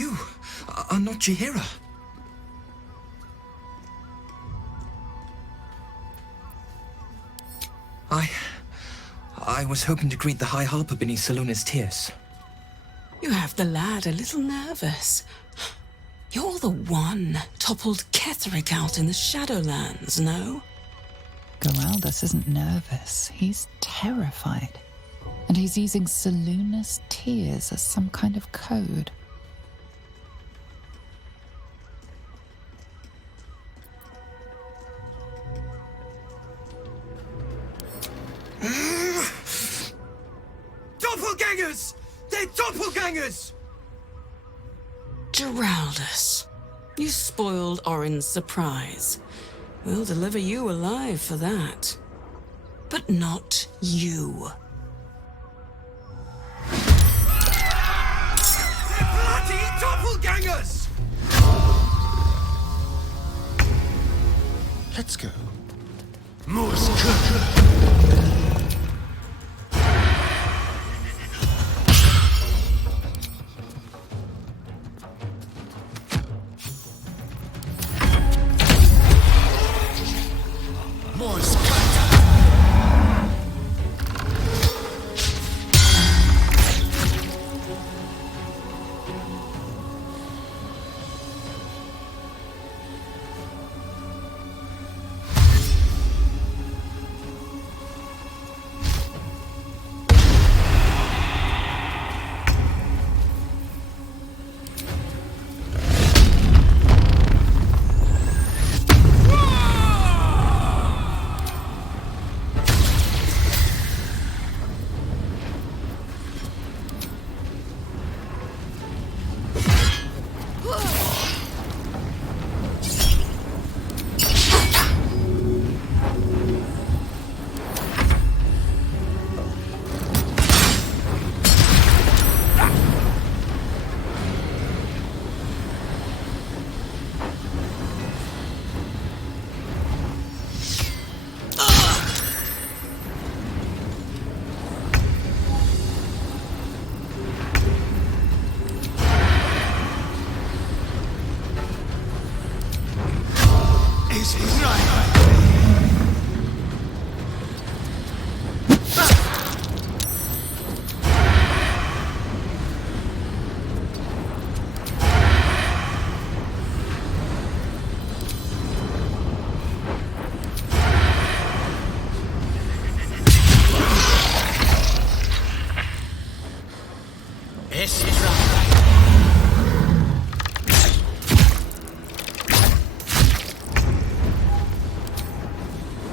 You are not Jahira. I was hoping to greet the High Harper beneath Salona's tears. You have the lad a little nervous. You're the one toppled Ketheric out in the Shadowlands, no? Geraldus isn't nervous. He's terrified. And he's using Salona's tears as some kind of code. Doppelgangers! They're doppelgangers! Geraldus, you spoiled Orin's surprise. We'll deliver you alive for that. But not you. They're bloody doppelgangers! Let's go.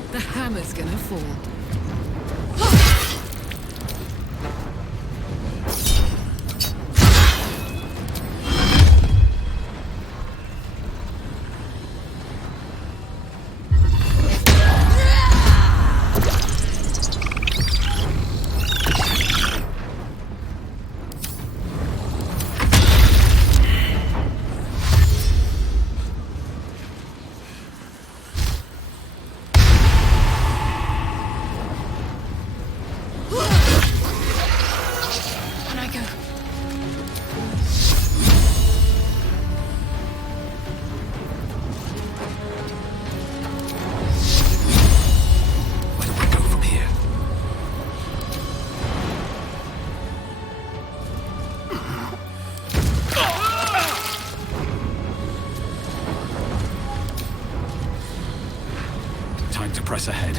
The hammer's gonna fall. Time to press ahead.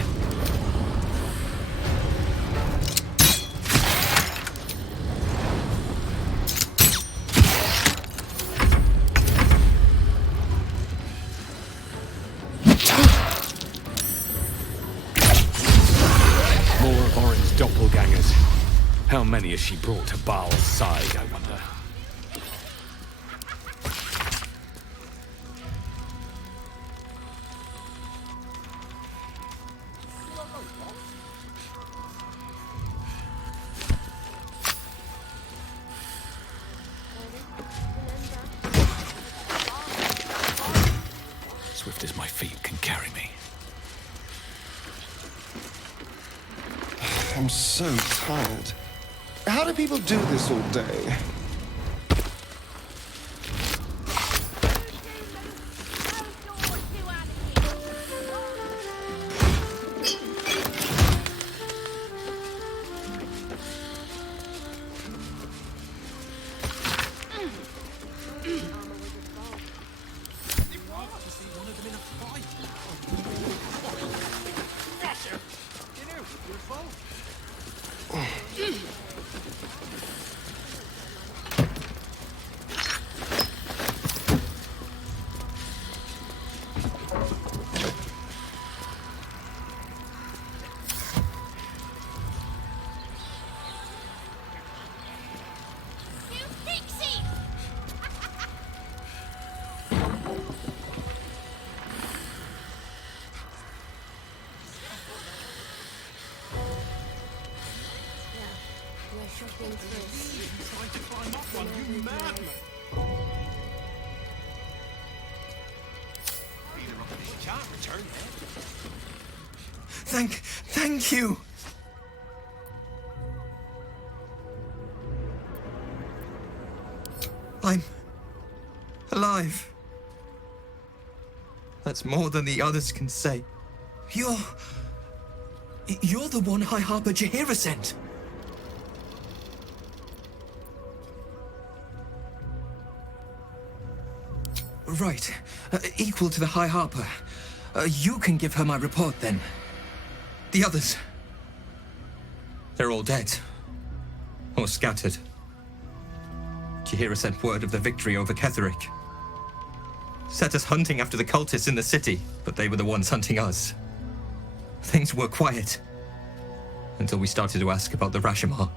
More of Orin's doppelgangers. How many has she brought to Baal's side, I wonder? Swift as my feet can carry me. I'm so tired. How do people do this all day? Thank you! I'm alive. That's more than the others can say. You're the one High Harper Jaheira sent. Right. Equal to the High Harper. You can give her my report, then. The others... they're all dead. Or scattered. Jaheira sent word of the victory over Ketheric. Set us hunting after the cultists in the city, but they were the ones hunting us. Things were quiet. Until we started to ask about the Rashomar.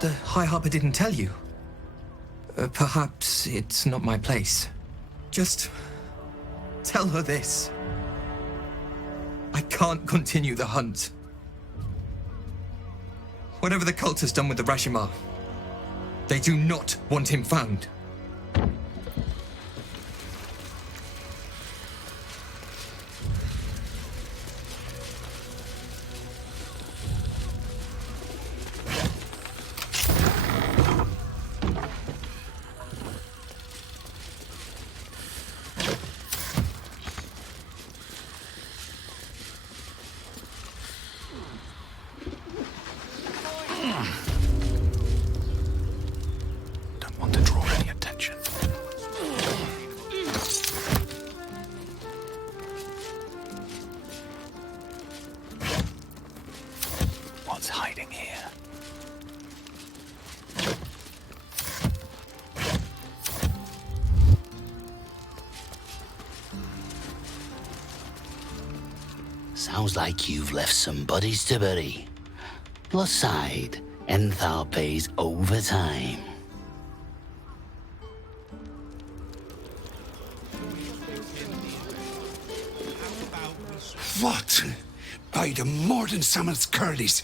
The High Harper didn't tell you. Perhaps it's not my place. Just tell her this. I can't continue the hunt. Whatever the cult has done with the Rashomar, they do not want him found. Sounds like you've left some bodies to bury. Plus side, Enthal pays overtime. What? By the Morden Summons Curlies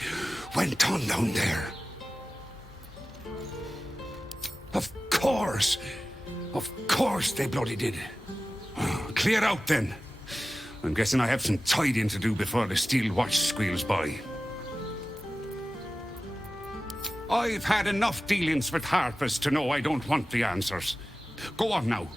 went on down there? Of course they bloody did. Clear out then. I'm guessing I have some tidying to do before the steel watch squeals by. I've had enough dealings with Harpers to know I don't want the answers. Go on now.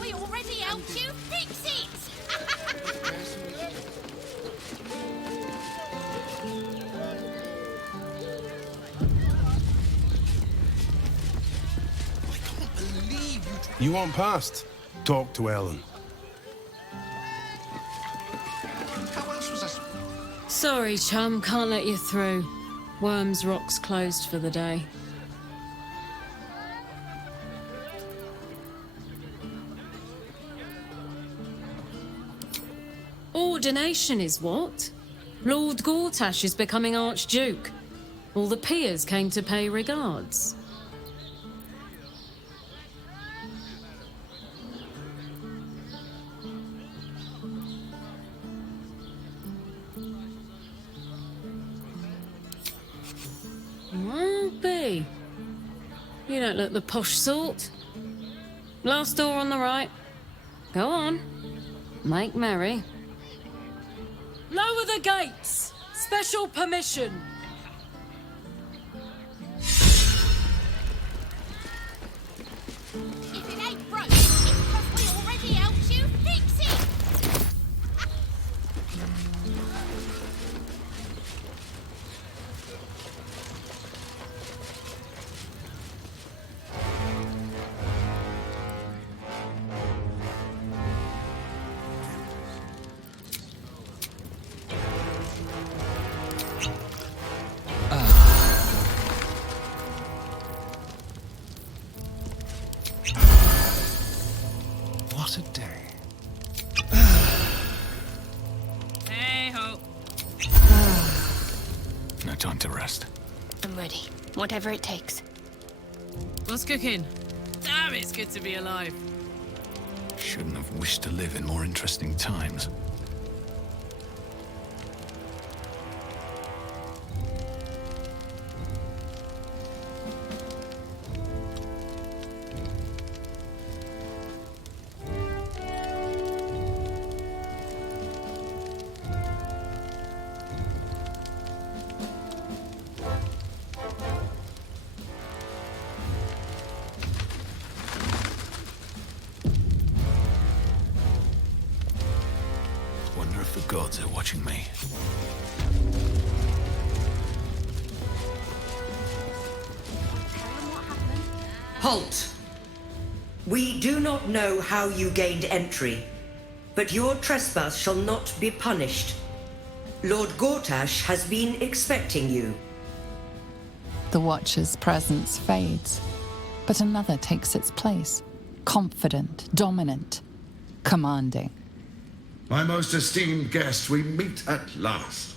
We already out you pixies! You want past? Talk to Ellen. Sorry, chum, can't let you through. Worms Rock's closed for the day. Ordination is what? Lord Gortash is becoming Archduke. All the peers came to pay regards. Won't be. You don't look the posh sort. Last door on the right. Go on. Make merry. Lower the gates! Special permission! If it ain't broke, it's because we already out you pixies! What a day. Hey ho. No time to rest. I'm ready. Whatever it takes. What's cooking? Damn, it's good to be alive. Shouldn't have wished to live in more interesting times. Wonder if the gods are watching me. Halt! We do not know how you gained entry, but your trespass shall not be punished. Lord Gortash has been expecting you. The Watcher's presence fades, but another takes its place. Confident, dominant, commanding. My most esteemed guest, we meet at last.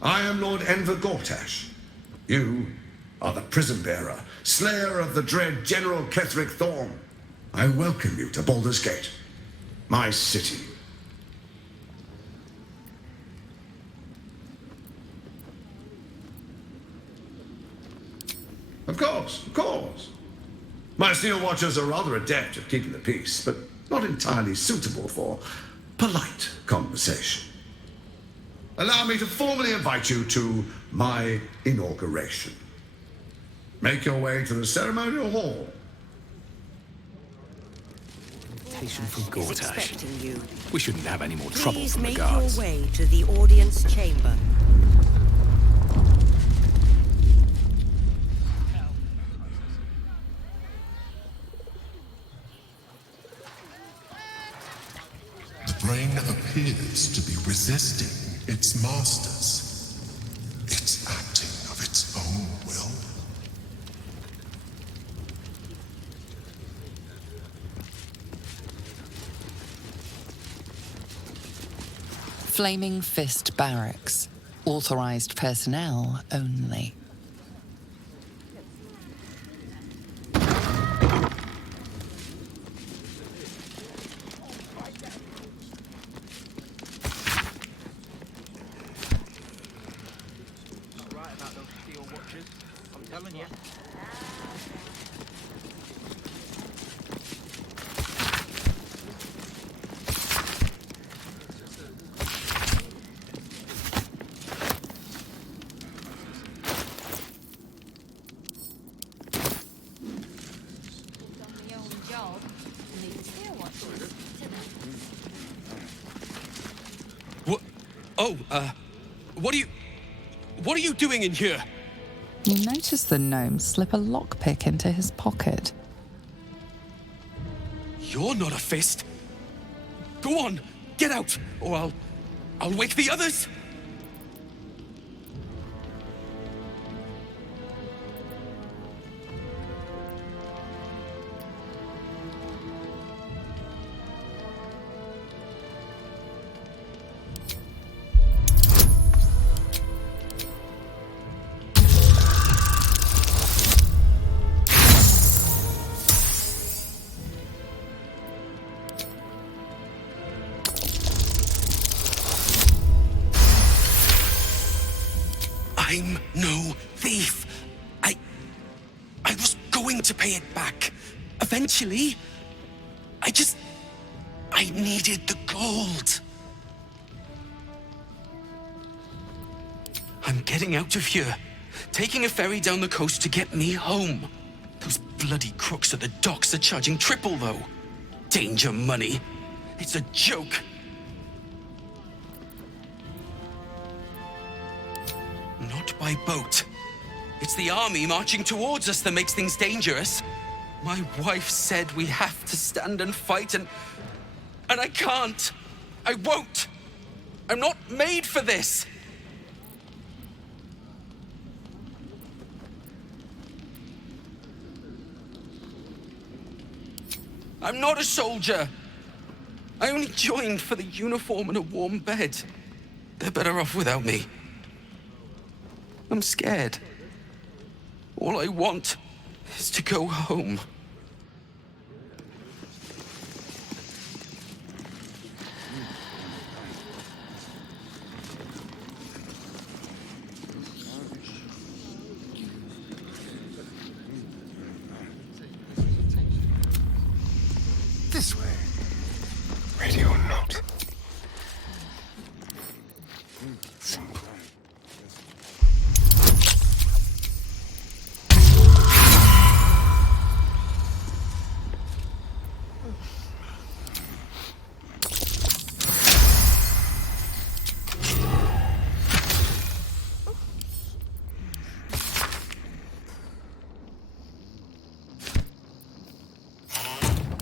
I am Lord Enver Gortash. You are the prison bearer, slayer of the dread General Ketheric Thorm. I welcome you to Baldur's Gate, my city. Of course. My Steel Watchers are rather adept at keeping the peace, but not entirely suitable for polite conversation. Allow me to formally invite you to my inauguration. Make your way to the ceremonial hall. Invitation from Is Gortash. expecting you. We shouldn't have any more trouble Please from the make guards. your way to the audience chamber. The brain appears to be resisting its masters. It's acting of its own will. Flaming Fist Barracks. Authorized personnel only. What? Oh, what are you doing in here? You notice the gnome slip a lockpick into his pocket. You're not a fist. Go on, get out, or I'll wake the others. I'm no thief. I was going to pay it back. Eventually. I needed the gold. I'm getting out of here. Taking a ferry down the coast to get me home. Those bloody crooks at the docks are charging triple, though. Danger money. It's a joke. Not by boat. It's the army marching towards us that makes things dangerous. My wife said we have to stand and fight, and I can't. I won't. I'm not made for this. I'm not a soldier. I only joined for the uniform and a warm bed. They're better off without me. I'm scared. All I want is to go home. This way. Radio note. Simple.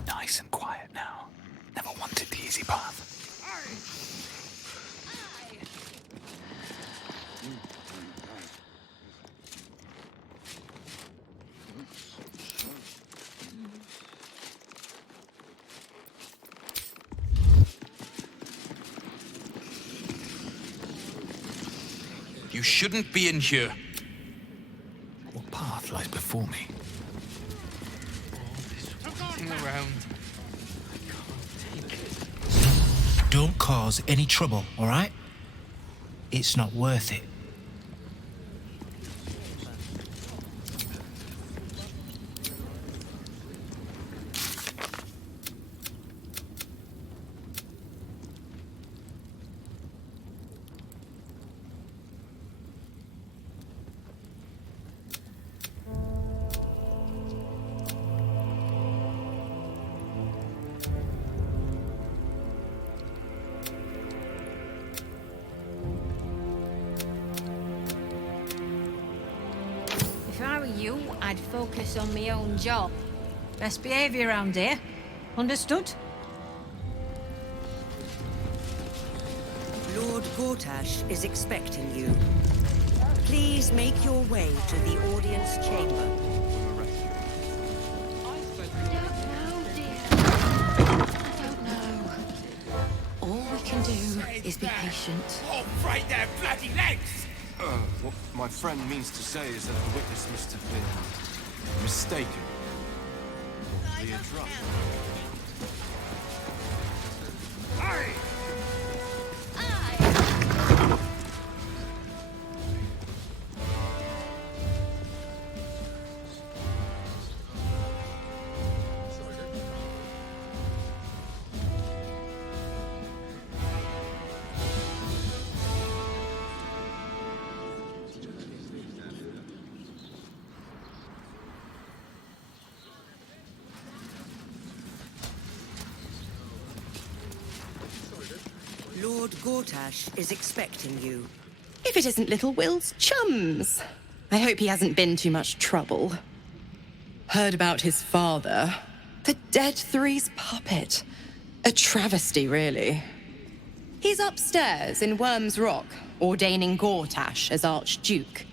Nice and quiet now. Never wanted the easy path. You shouldn't be in here. What path lies before me? Around. Don't cause any trouble, all right? It's not worth it. If I were you, I'd focus on my own job. Best behaviour around here. Understood? Lord Gortash is expecting you. Please make your way to the audience chamber. All we can do is be patient. Oh, right their bloody legs! What my friend means to say is that the witness must have been mistaken. Or be a drug. Lord Gortash is expecting you. If it isn't little Will's chums. I hope he hasn't been too much trouble. Heard about his father. The Dead Three's puppet. A travesty, really. He's upstairs in Worm's Rock, ordaining Gortash as Archduke.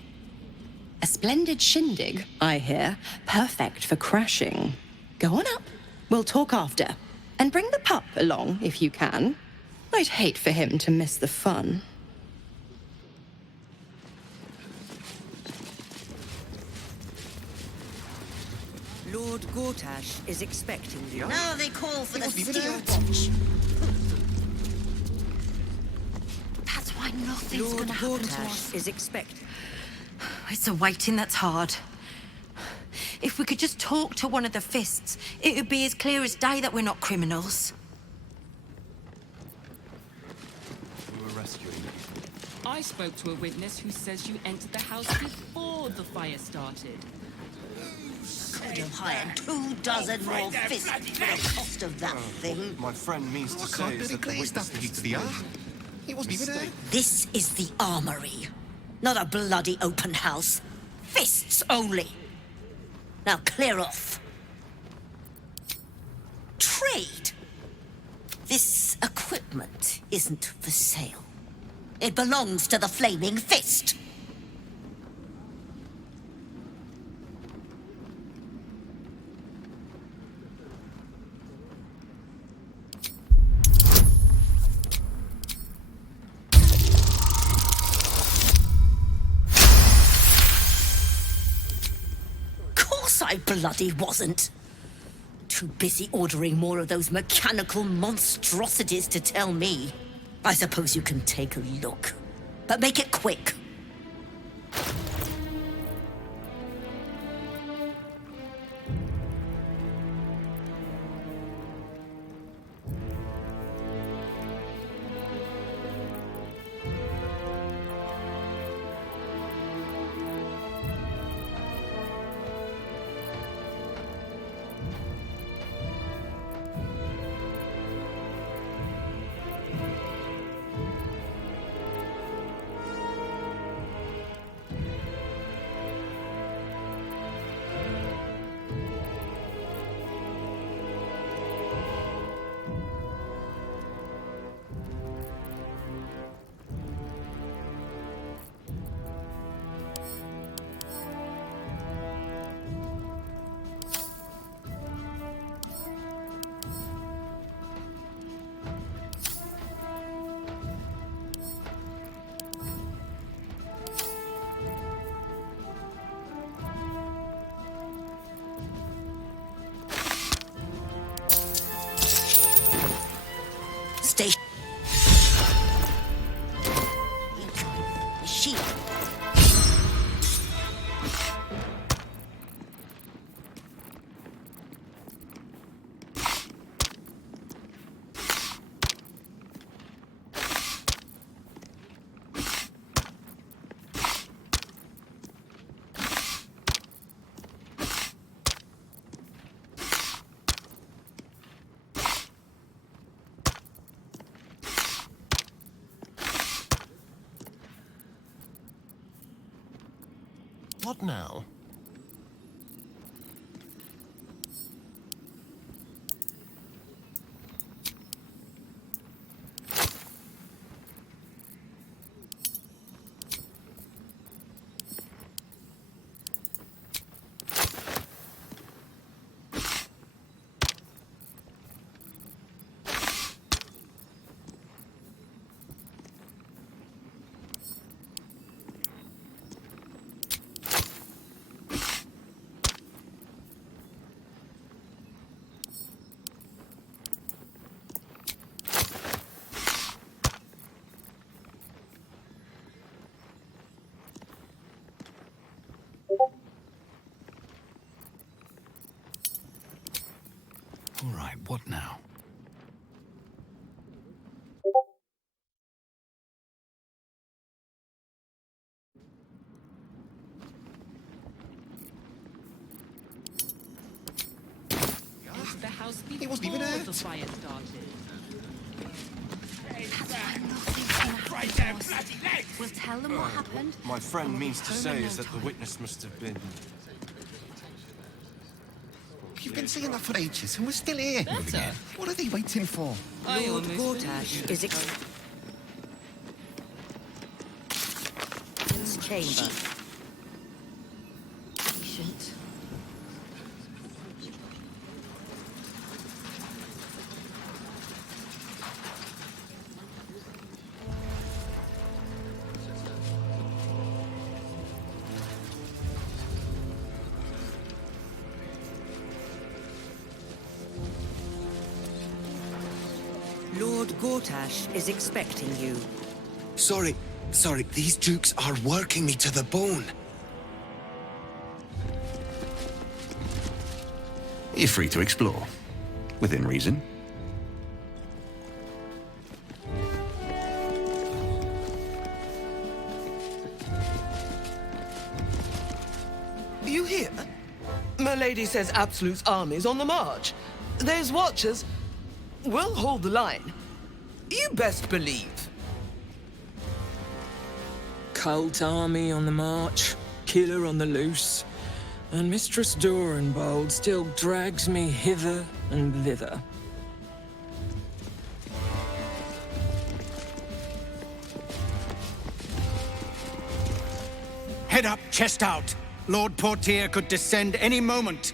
A splendid shindig, I hear. Perfect for crashing. Go on up. We'll talk after. And bring the pup along, if you can. I'd hate for him to miss the fun. Lord Gortash is expecting you. Now they call for the steel watch. That's why nothing's Lord gonna happen to Gortash us. is expecting. It's the waiting that's hard. If we could just talk to one of the fists, it would be as clear as day that we're not criminals. We were rescuing you. I spoke to a witness who says you entered the house before the fire started. Could have hired 24 more fists for the cost of that thing. My friend means to say is that the witness must have It wasn't even there. This is the armory, not a bloody open house. Fists only. Now clear off. Trade. This equipment isn't for sale. It belongs to the Flaming Fist. I bloody wasn't. Too busy ordering more of those mechanical monstrosities to tell me. I suppose you can take a look, but make it quick. Stay. She. What now? All right, what now? The house He wasn't even before hurt. the fire started. Break their bloody legs! We'll tell them what happened. My friend means to say is that the witness must have been... You've been saying that for ages, and we're still here. Better. What are they waiting for? Lord Gortash is chamber. Patient. Lord Gortash is expecting you. Sorry, these dukes are working me to the bone. You're free to explore, within reason. You hear? My lady says Absolute's army's on the march. There's watchers. We'll hold the line. You best believe. Cult army on the march, killer on the loose, and Mistress Dorenbold still drags me hither and thither. Head up, chest out. Lord Portier could descend any moment.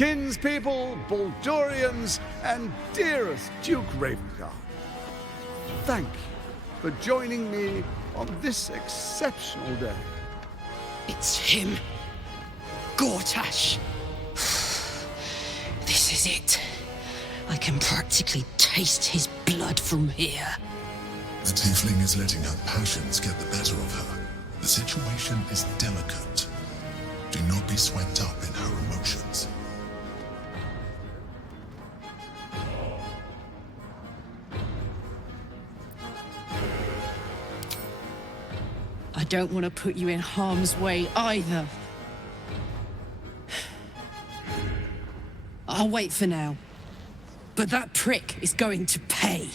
kinspeople, Baldurians, and dearest Duke Ravengard. Thank you for joining me on this exceptional day. It's him. Gortash. This is it. I can practically taste his blood from here. The tiefling is letting her passions get the better of her. The situation is delicate. Do not be swept up in her emotions. I don't want to put you in harm's way either. I'll wait for now. But that prick is going to pay.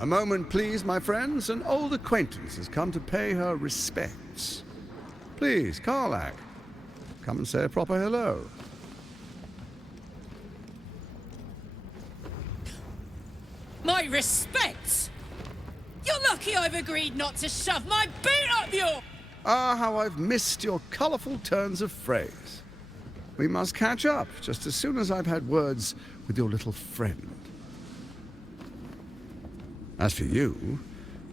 A moment, please, my friends. An old acquaintance has come to pay her respects. Please, Karlach, come and say a proper hello. My respects? You're lucky I've agreed not to shove my boot up your... Ah, how I've missed your colourful turns of phrase. We must catch up just as soon as I've had words with your little friend. As for you,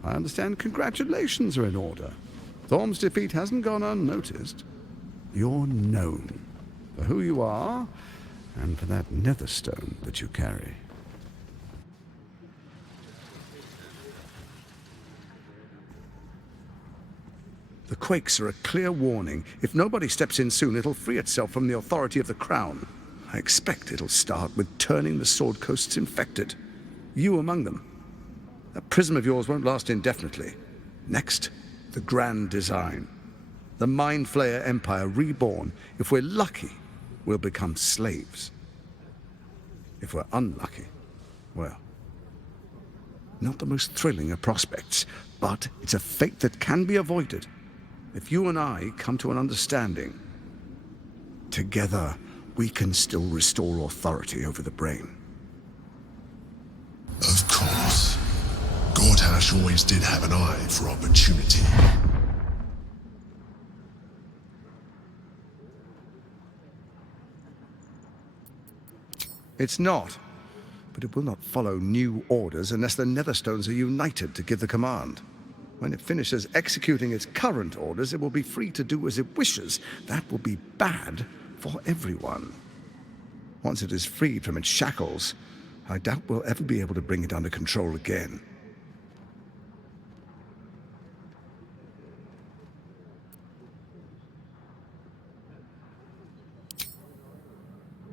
I understand congratulations are in order. Thorm's defeat hasn't gone unnoticed. You're known for who you are and for that netherstone that you carry. The quakes are a clear warning. If nobody steps in soon, it'll free itself from the authority of the crown. I expect it'll start with turning the Sword Coasts infected. You among them. That prism of yours won't last indefinitely. Next, the grand design. The Mind Flayer Empire reborn. If we're lucky, we'll become slaves. If we're unlucky, well, not the most thrilling of prospects, but it's a fate that can be avoided. If you and I come to an understanding, together we can still restore authority over the brain. Of course. Gortash always did have an eye for opportunity. It's not, but it will not follow new orders unless the Netherstones are united to give the command. When it finishes executing its current orders, it will be free to do as it wishes. That will be bad for everyone. Once it is freed from its shackles, I doubt we'll ever be able to bring it under control again.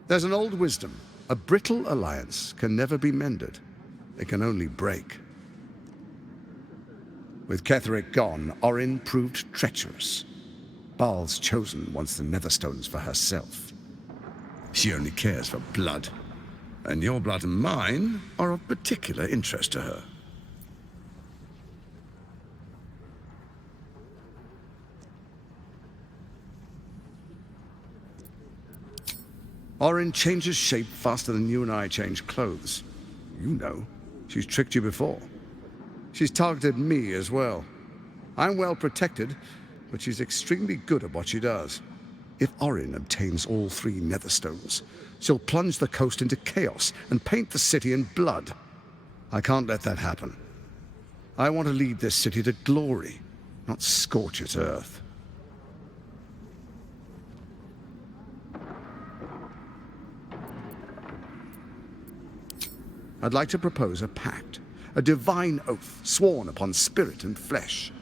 There's an old wisdom. A brittle alliance can never be mended. It can only break. With Ketheric gone, Orin proved treacherous. Baal's chosen wants the Netherstones for herself. She only cares for blood. And your blood and mine are of particular interest to her. Orin changes shape faster than you and I change clothes. You know, she's tricked you before. She's targeted me as well. I'm well protected, but she's extremely good at what she does. If Orin obtains all 3 Netherstones, she'll plunge the coast into chaos and paint the city in blood. I can't let that happen. I want to lead this city to glory, not scorch its earth. I'd like to propose a pact, a divine oath sworn upon spirit and flesh.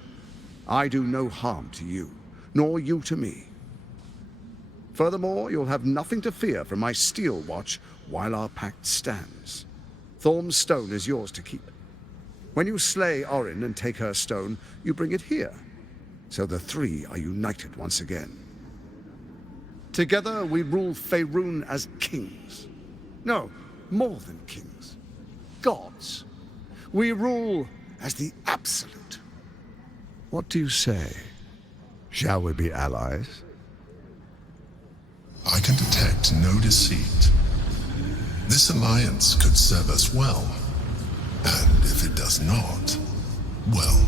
I do no harm to you, nor you to me. Furthermore, you'll have nothing to fear from my steel watch while our pact stands. Thorm's stone is yours to keep. When you slay Orin and take her stone, you bring it here, so the 3 are united once again. Together we rule Faerun as kings. No, more than kings. Gods. We rule as the absolute. What do you say? Shall we be allies? I can detect no deceit. This alliance could serve us well. And if it does not, well,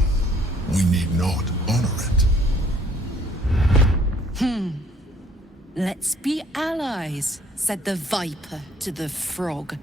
we need not honor it. Let's be allies, said the viper to the frog.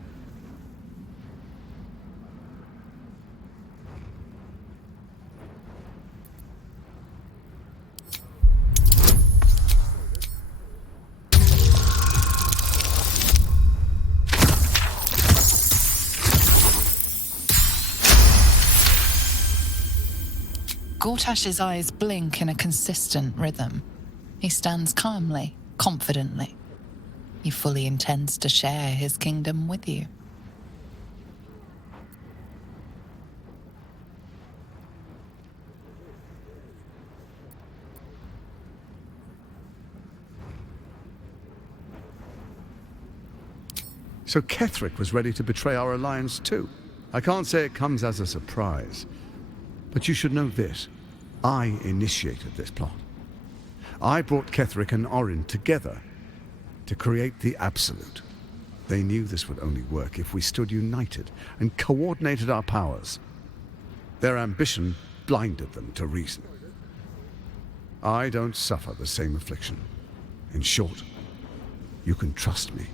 Gortash's eyes blink in a consistent rhythm. He stands calmly, confidently. He fully intends to share his kingdom with you. So Ketheric was ready to betray our alliance too. I can't say it comes as a surprise. But you should know this. I initiated this plot. I brought Ketheric and Orin together to create the Absolute. They knew this would only work if we stood united and coordinated our powers. Their ambition blinded them to reason. I don't suffer the same affliction. In short, you can trust me.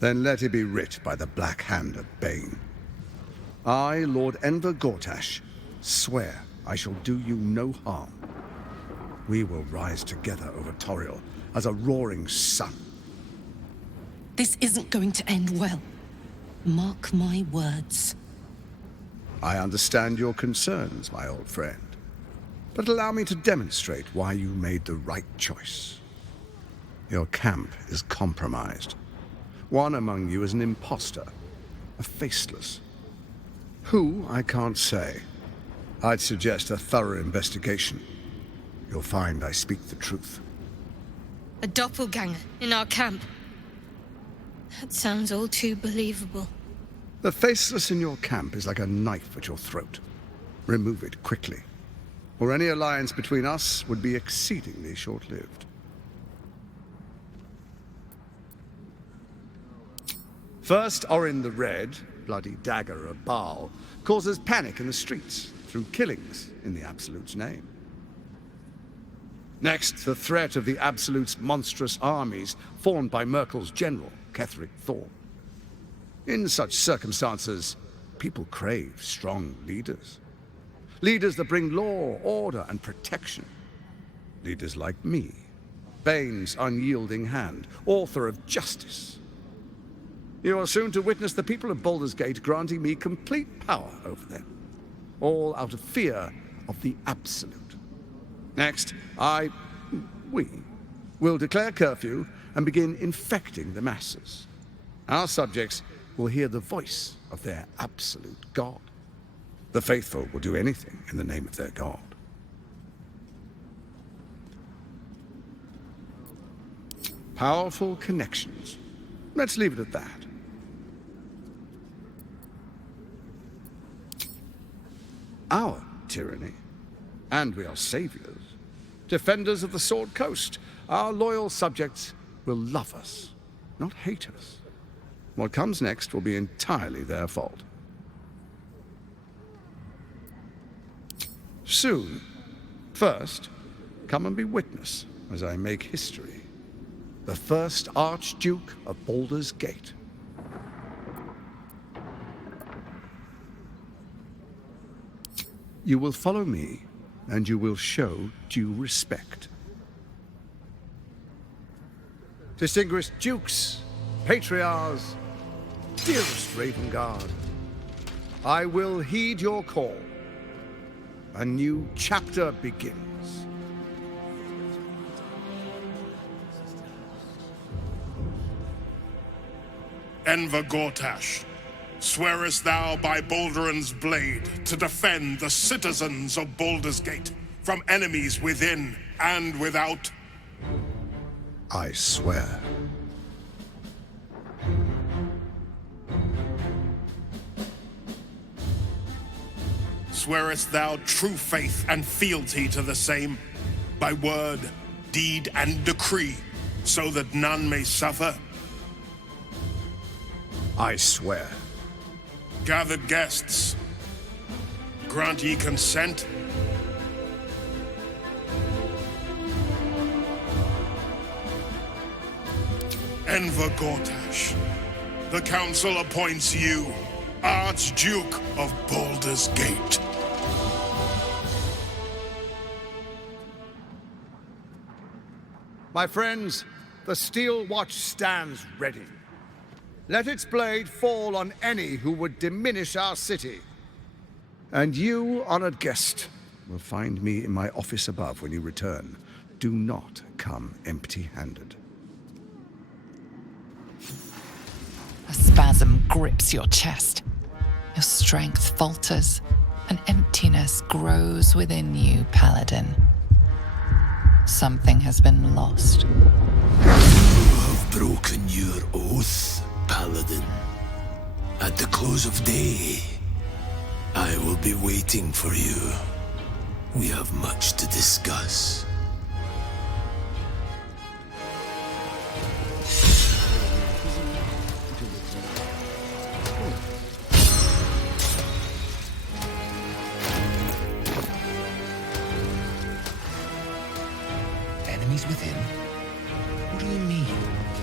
Then let it be writ by the black hand of Bane. I, Lord Enver Gortash, swear I shall do you no harm. We will rise together over Toriel as a roaring sun. This isn't going to end well. Mark my words. I understand your concerns, my old friend. But allow me to demonstrate why you made the right choice. Your camp is compromised. One among you is an imposter, a faceless. Who, I can't say. I'd suggest a thorough investigation. You'll find I speak the truth. A doppelganger in our camp. That sounds all too believable. The faceless in your camp is like a knife at your throat. Remove it quickly, or any alliance between us would be exceedingly short-lived. First, Orin the Red, bloody dagger of Baal, causes panic in the streets through killings in the Absolute's name. Next, the threat of the Absolute's monstrous armies formed by Merkel's general, Ketheric Thorn. In such circumstances, people crave strong leaders. Leaders that bring law, order, and protection. Leaders like me, Bane's unyielding hand, author of justice. You are soon to witness the people of Baldur's Gate granting me complete power over them, all out of fear of the Absolute. Next, we will declare curfew and begin infecting the masses. Our subjects will hear the voice of their absolute god. The faithful will do anything in the name of their god. Powerful connections. Let's leave it at that. Our tyranny, and we are saviors, defenders of the Sword Coast. Our loyal subjects will love us, not hate us. What comes next will be entirely their fault. Soon. First, come and be witness as I make history. The first Archduke of Baldur's Gate. You will follow me, and you will show due respect. Distinguished dukes, patriarchs, dearest Ravengard, I will heed your call. A new chapter begins. Enver Gortash, swearest thou by Balduran's blade to defend the citizens of Baldur's Gate from enemies within and without? I swear. Swearest thou true faith and fealty to the same, by word, deed, and decree, so that none may suffer? I swear. Gathered guests, grant ye consent? Enver Gortash, the council appoints you Archduke of Baldur's Gate. My friends, the Steel Watch stands ready. Let its blade fall on any who would diminish our city. And you, honored guest, will find me in my office above when you return. Do not come empty-handed. A spasm grips your chest. Your strength falters. An emptiness grows within you, Paladin. Something has been lost. You have broken your oath, Paladin. At the close of day, I will be waiting for you. We have much to discuss. Enemies within? What do you mean?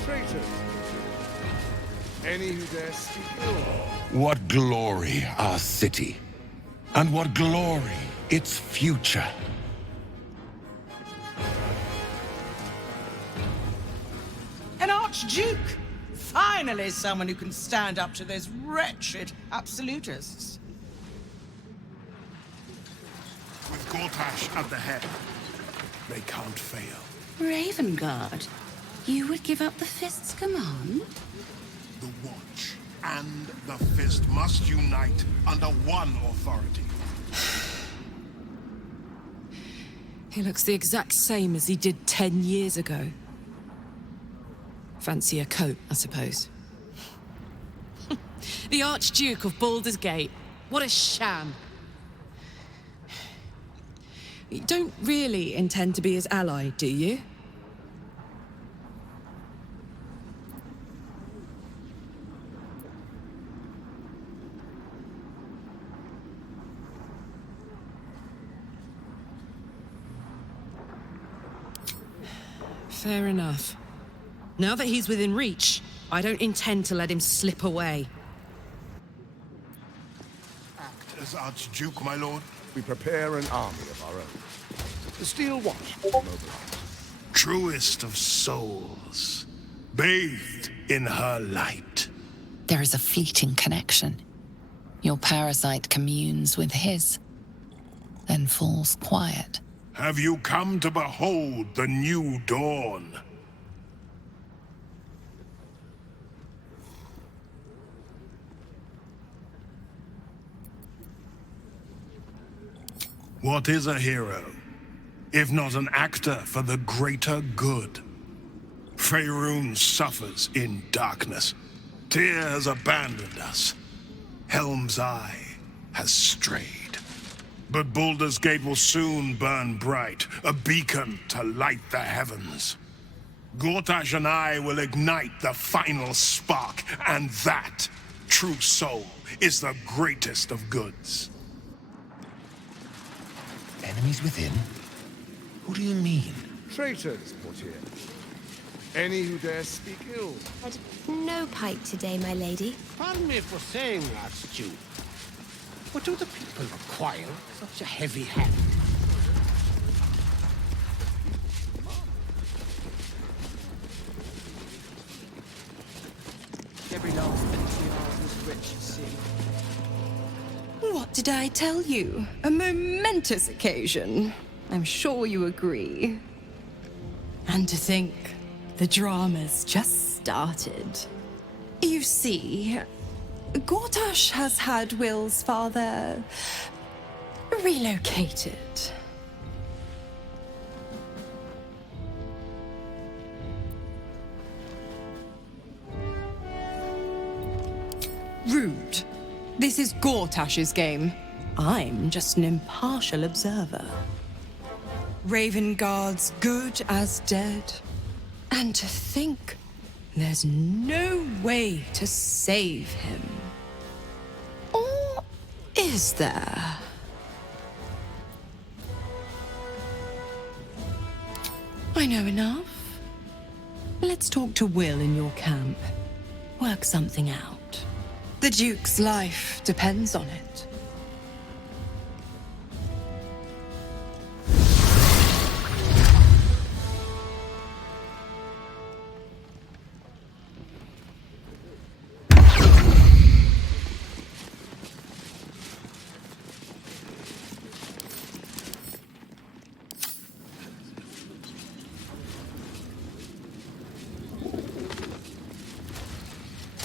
Traitors! Any who dare speak ill. What glory our city, and what glory its future. An Archduke! Finally someone who can stand up to those wretched absolutists. With Gortash at the head, they can't fail. Ravengard, you would give up the Fist's command? The Watch and the Fist must unite under one authority. He looks the exact same as he did 10 years ago. Fancy a coat, I suppose. The Archduke of Baldur's Gate. What a sham. You don't really intend to be his ally, do you? Fair enough. Now that he's within reach, I don't intend to let him slip away. Act as Archduke, my lord. We prepare an army of our own. The Steel Watch mobilized. Truest of souls, bathed in her light. There is a fleeting connection. Your parasite communes with his, then falls quiet. Have you come to behold the new dawn? What is a hero, if not an actor for the greater good? Faerun suffers in darkness. Tyr has abandoned us. Helm's Eye has strayed. But Baldur's Gate will soon burn bright, a beacon to light the heavens. Gortash and I will ignite the final spark, and that, true soul, is the greatest of goods. Enemies within? What do you mean? Traitors, Portier. Any who dare speak ill. Had no pipe today, my lady. Pardon me for saying, Archduke, but do the people require such a heavy hand? Every last bit of this rich sea. What did I tell you? A momentous occasion. I'm sure you agree. And to think, the drama's just started. You see, Gortash has had Will's father relocated. Rude. This is Gortash's game. I'm just an impartial observer. Ravengard's good as dead. And to think there's no way to save him. Or is there? I know enough. Let's talk to Will in your camp. Work something out. The Duke's life depends on it.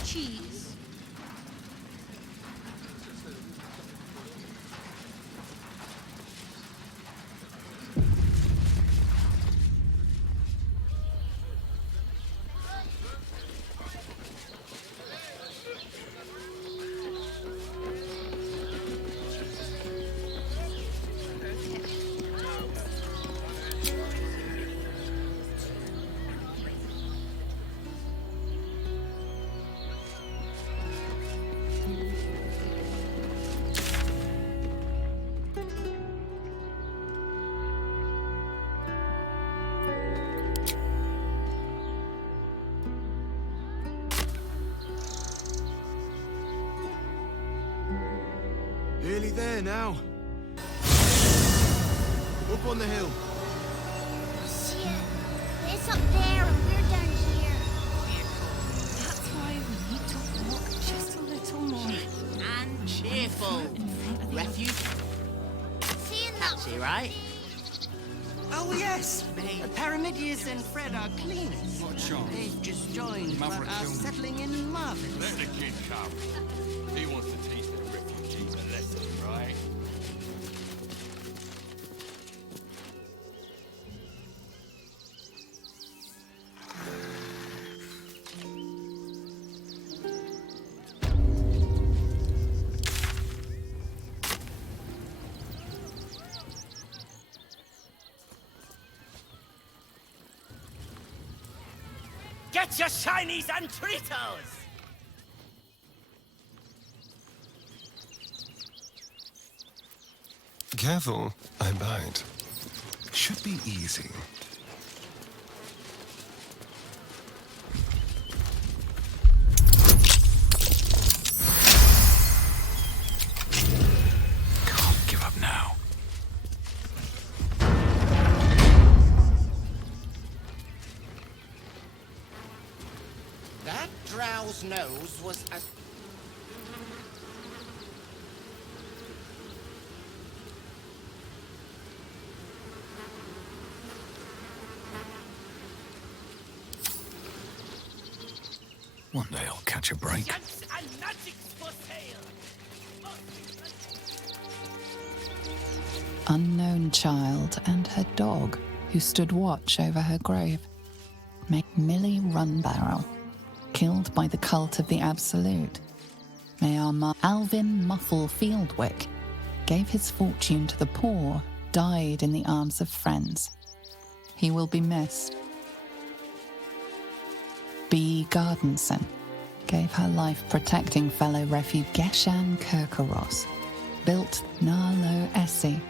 Cheese. Nearly there now. Up on the hill. Shit. It's up there and we're down here. That's why we need to walk just a little more. And cheerful. Refuge. Seeing That's it, right? Oh, yes. Paramidius and Fred are cleaners. What chance? They've just joined, but Maverick are Jones. settling in marvelous. Let the kid come. He wants to teach the refugees a lesson, right? Get your shinies and Tritos! Careful, I bite. Should be easy. Can't give up now. That drow's nose was a... One day I'll catch a break. Yanks and magics for sale! Unknown child and her dog, who stood watch over her grave. Millie Runbarrel, killed by the cult of the Absolute. Alvin Muffle Fieldwick gave his fortune to the poor, died in the arms of friends. He will be missed. B. Gardenson gave her life protecting fellow refuge Geshan Kirkaros, built Narlo Essie.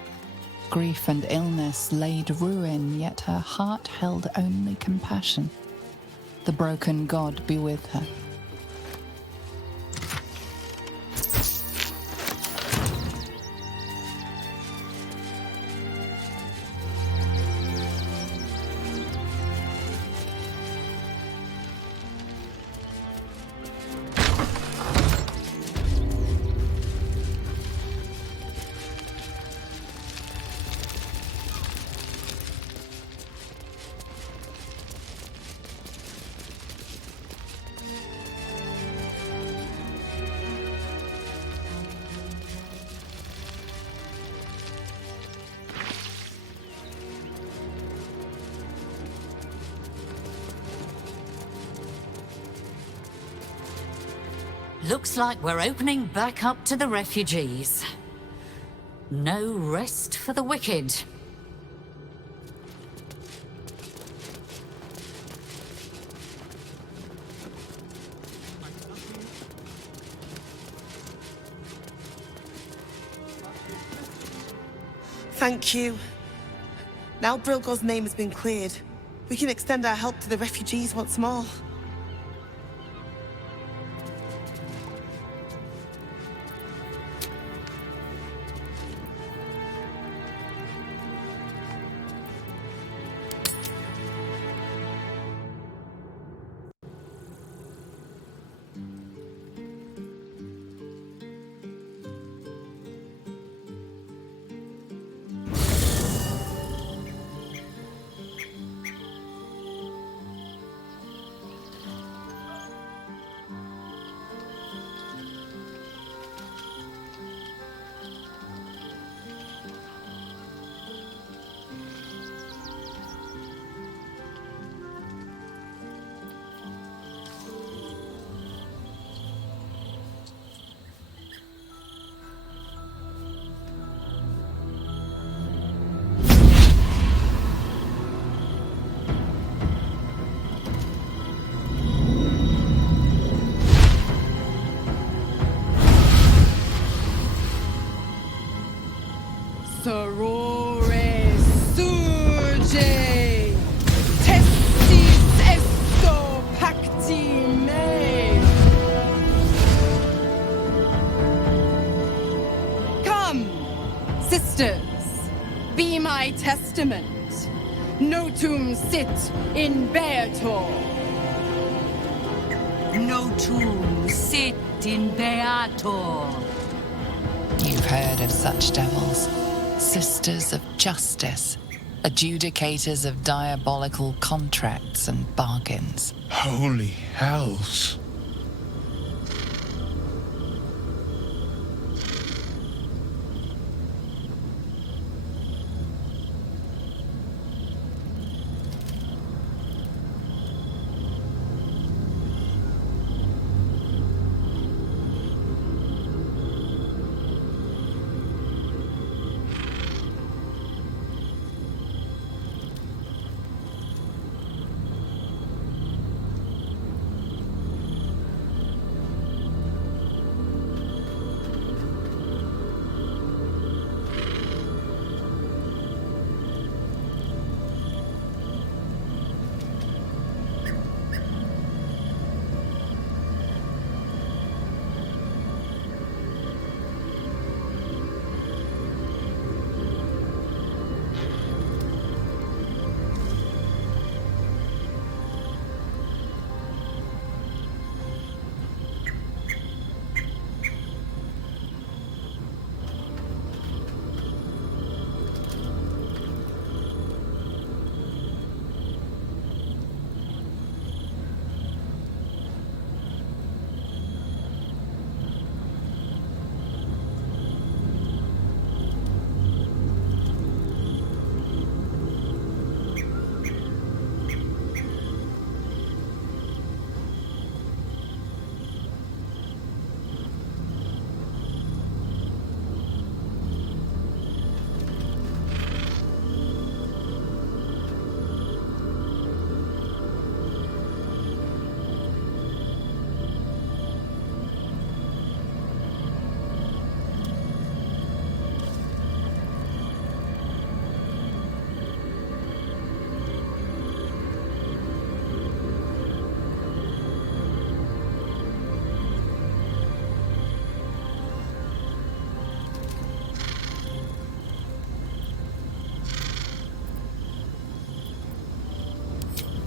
Grief and illness laid ruin, yet her heart held only compassion. The broken god be with her. Looks like we're opening back up to the refugees. No rest for the wicked. Thank you. Now Brilgor's name has been cleared, we can extend our help to the refugees once more. Sorore surge, testis esto pacti me. Come, sisters, be my testament. Notum sit in beato. Notum sit in beato. You've heard of such devils. Sisters of justice, adjudicators of diabolical contracts and bargains. Holy hells.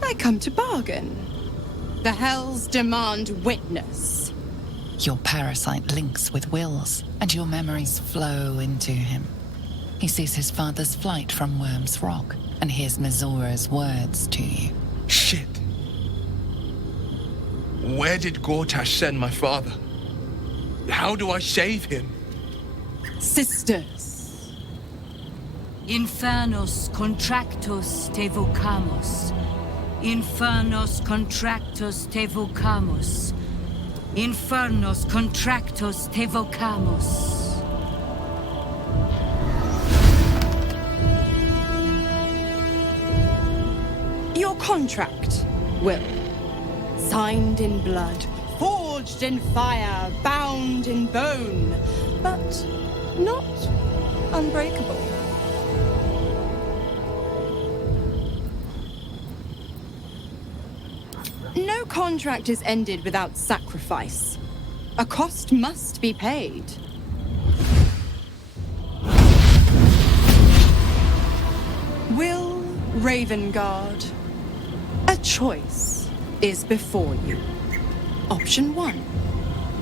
I come to bargain. The hells demand witness. Your parasite links with Will's, and your memories flow into him. He sees his father's flight from Worm's Rock, and hears Mizura's words to you. Shit. Where did Gortash send my father? How do I save him? Sisters. Infernos contractos te vocamus. Infernos contractos te vocamus. Infernos contractos te vocamos. Your contract, Will. Signed in blood, forged in fire, bound in bone, but not unbreakable. No contract is ended without sacrifice. A cost must be paid. Will Ravengard, a choice is before you. Option 1.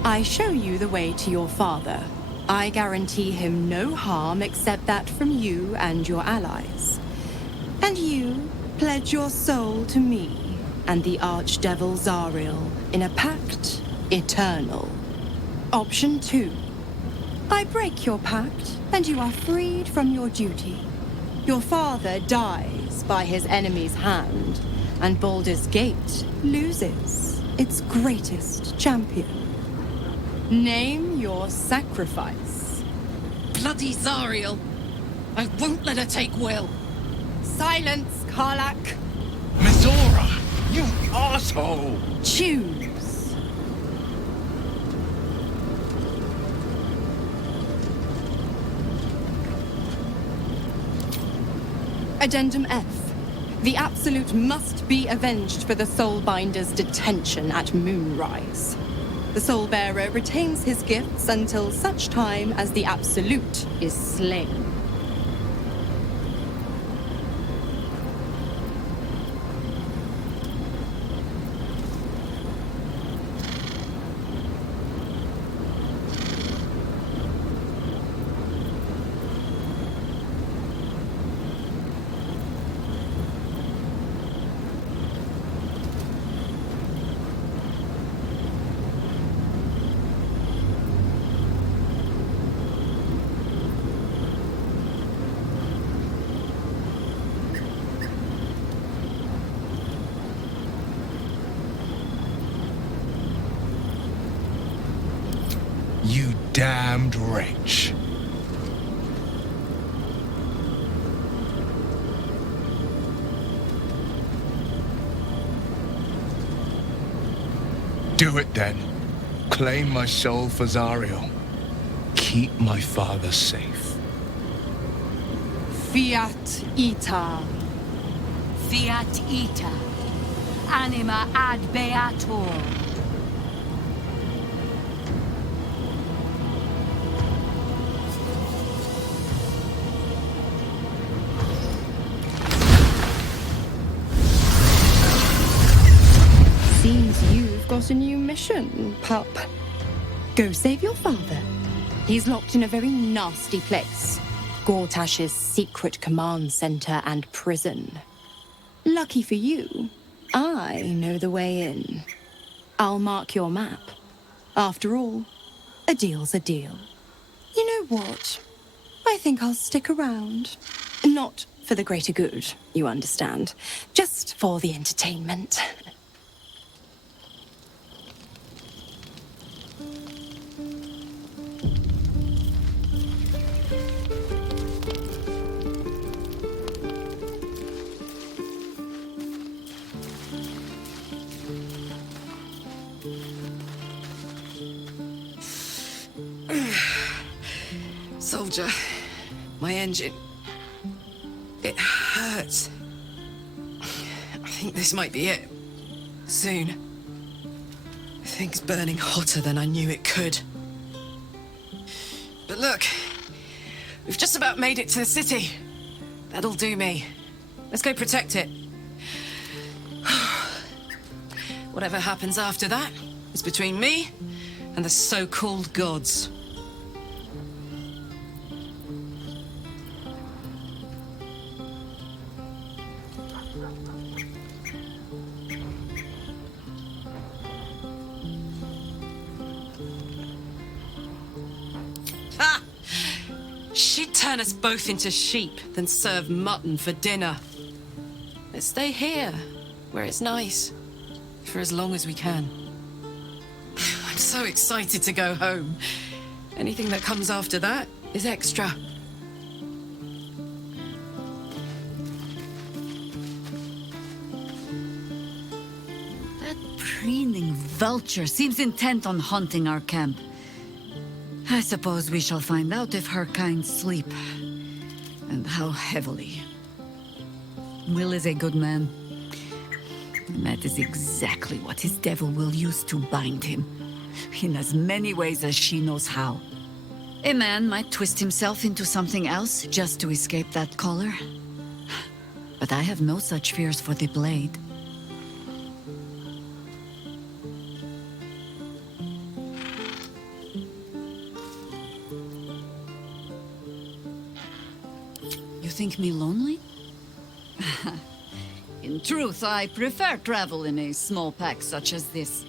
I show you the way to your father. I guarantee him no harm except that from you and your allies. And you pledge your soul to me and the Archdevil Zariel in a pact eternal. Option 2. I break your pact and you are freed from your duty. Your father dies by his enemy's hand, and Baldur's Gate loses its greatest champion. Name your sacrifice. Bloody Zariel! I won't let her take Will. Silence, Karlak. Mizora, you asshole! Choose. Addendum F. The Absolute must be avenged for the Soulbinder's detention at Moonrise. The Soulbearer retains his gifts until such time as the Absolute is slain. You damned wretch. Do it then. Claim my soul for Zariel. Keep my father safe. Fiat Ita. Fiat ita. Anima ad beator. Seems you've got a new mission, pup. Go save your father. He's locked in a very nasty place. Gortash's secret command center and prison. Lucky for you, I know the way in. I'll mark your map. After all, a deal's a deal. You know what? I think I'll stick around. Not for the greater good, you understand. Just for the entertainment. Soldier, my engine. It hurts. I think this might be it. Soon. The thing's burning hotter than I knew it could. But look, we've just about made it to the city. That'll do me. Let's go protect it. Whatever happens after that is between me and the so-called gods. Ha! She'd turn us both into sheep, then serve mutton for dinner. Let's stay here, where it's nice, for as long as we can. I'm I'm so excited to go home. Anything that comes after that is extra. That preening vulture seems intent on haunting our camp. I suppose we shall find out if her kind sleep, and how heavily. Will is a good man, and that is exactly what his devil will use to bind him, in as many ways as she knows how. A man might twist himself into something else just to escape that collar, but I have no such fears for the blade. You think me lonely? In truth, I prefer travel in a small pack such as this.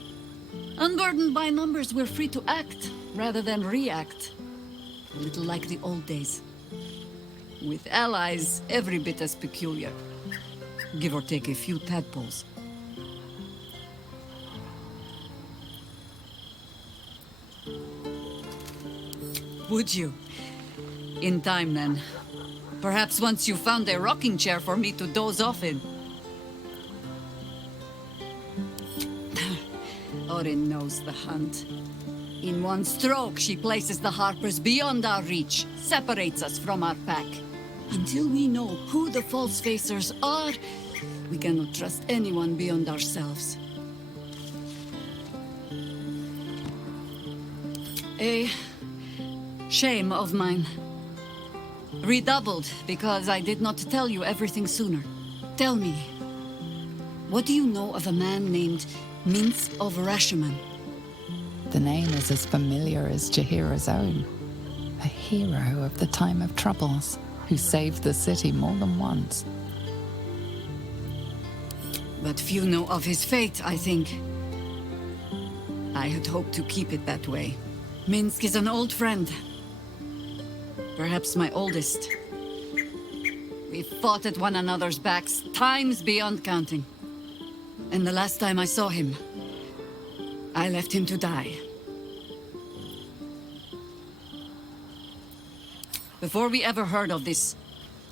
Unburdened by numbers, we're free to act rather than react. A little like the old days. With allies every bit as peculiar. Give or take a few tadpoles. Would you? In time, then. Perhaps once you found a rocking chair for me to doze off in. Orin knows the hunt. In one stroke, she places the Harpers beyond our reach, separates us from our pack. Until we know who the false facers are, we cannot trust anyone beyond ourselves. A shame of mine. Redoubled because I did not tell you everything sooner. Tell me, what do you know of a man named Minsk of Rashomon? The name is as familiar as Jahira's own. A hero of the time of troubles, who saved the city more than once. But few know of his fate, I think. I had hoped to keep it that way. Minsk is an old friend. Perhaps my oldest. We fought at one another's backs, times beyond counting. And the last time I saw him, I left him to die. Before we ever heard of this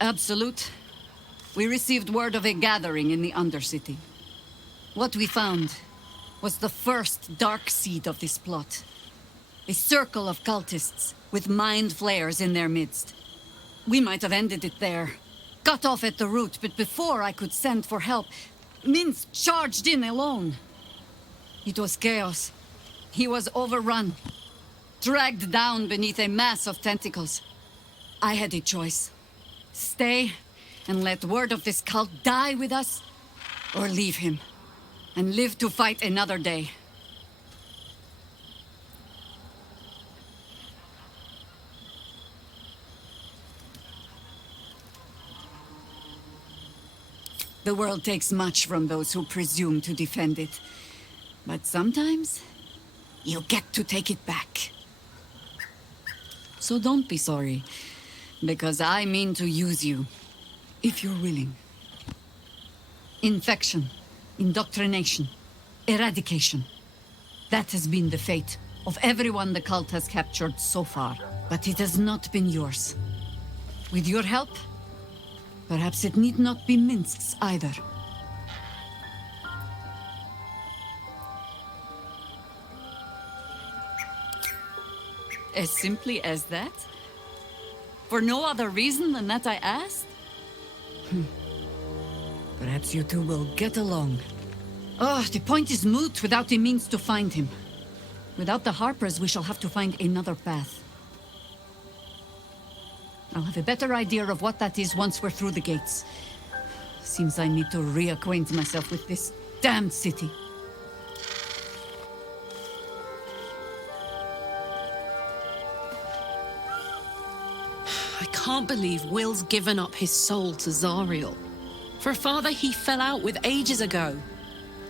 Absolute, we received word of a gathering in the Undercity. What we found was the first dark seed of this plot. A circle of cultists with mind flayers in their midst. We might have ended it there, cut off at the root, but before I could send for help, Minsk charged in alone. It was chaos. He was overrun, dragged down beneath a mass of tentacles. I had a choice. Stay and let word of this cult die with us, or leave him and live to fight another day. The world takes much from those who presume to defend it. But sometimes, you get to take it back. So don't be sorry, because I mean to use you, if you're willing. Infection, indoctrination, eradication. That has been the fate of everyone the cult has captured so far. But it has not been yours. With your help, perhaps it need not be Minsk's either. As simply as that? For no other reason than that I asked? Perhaps you two will get along. Oh, the point is moot without the means to find him. Without the Harpers, we shall have to find another path. I'll have a better idea of what that is once we're through the gates. Seems I need to reacquaint myself with this damned city. I can't believe Will's given up his soul to Zariel. For a father he fell out with ages ago.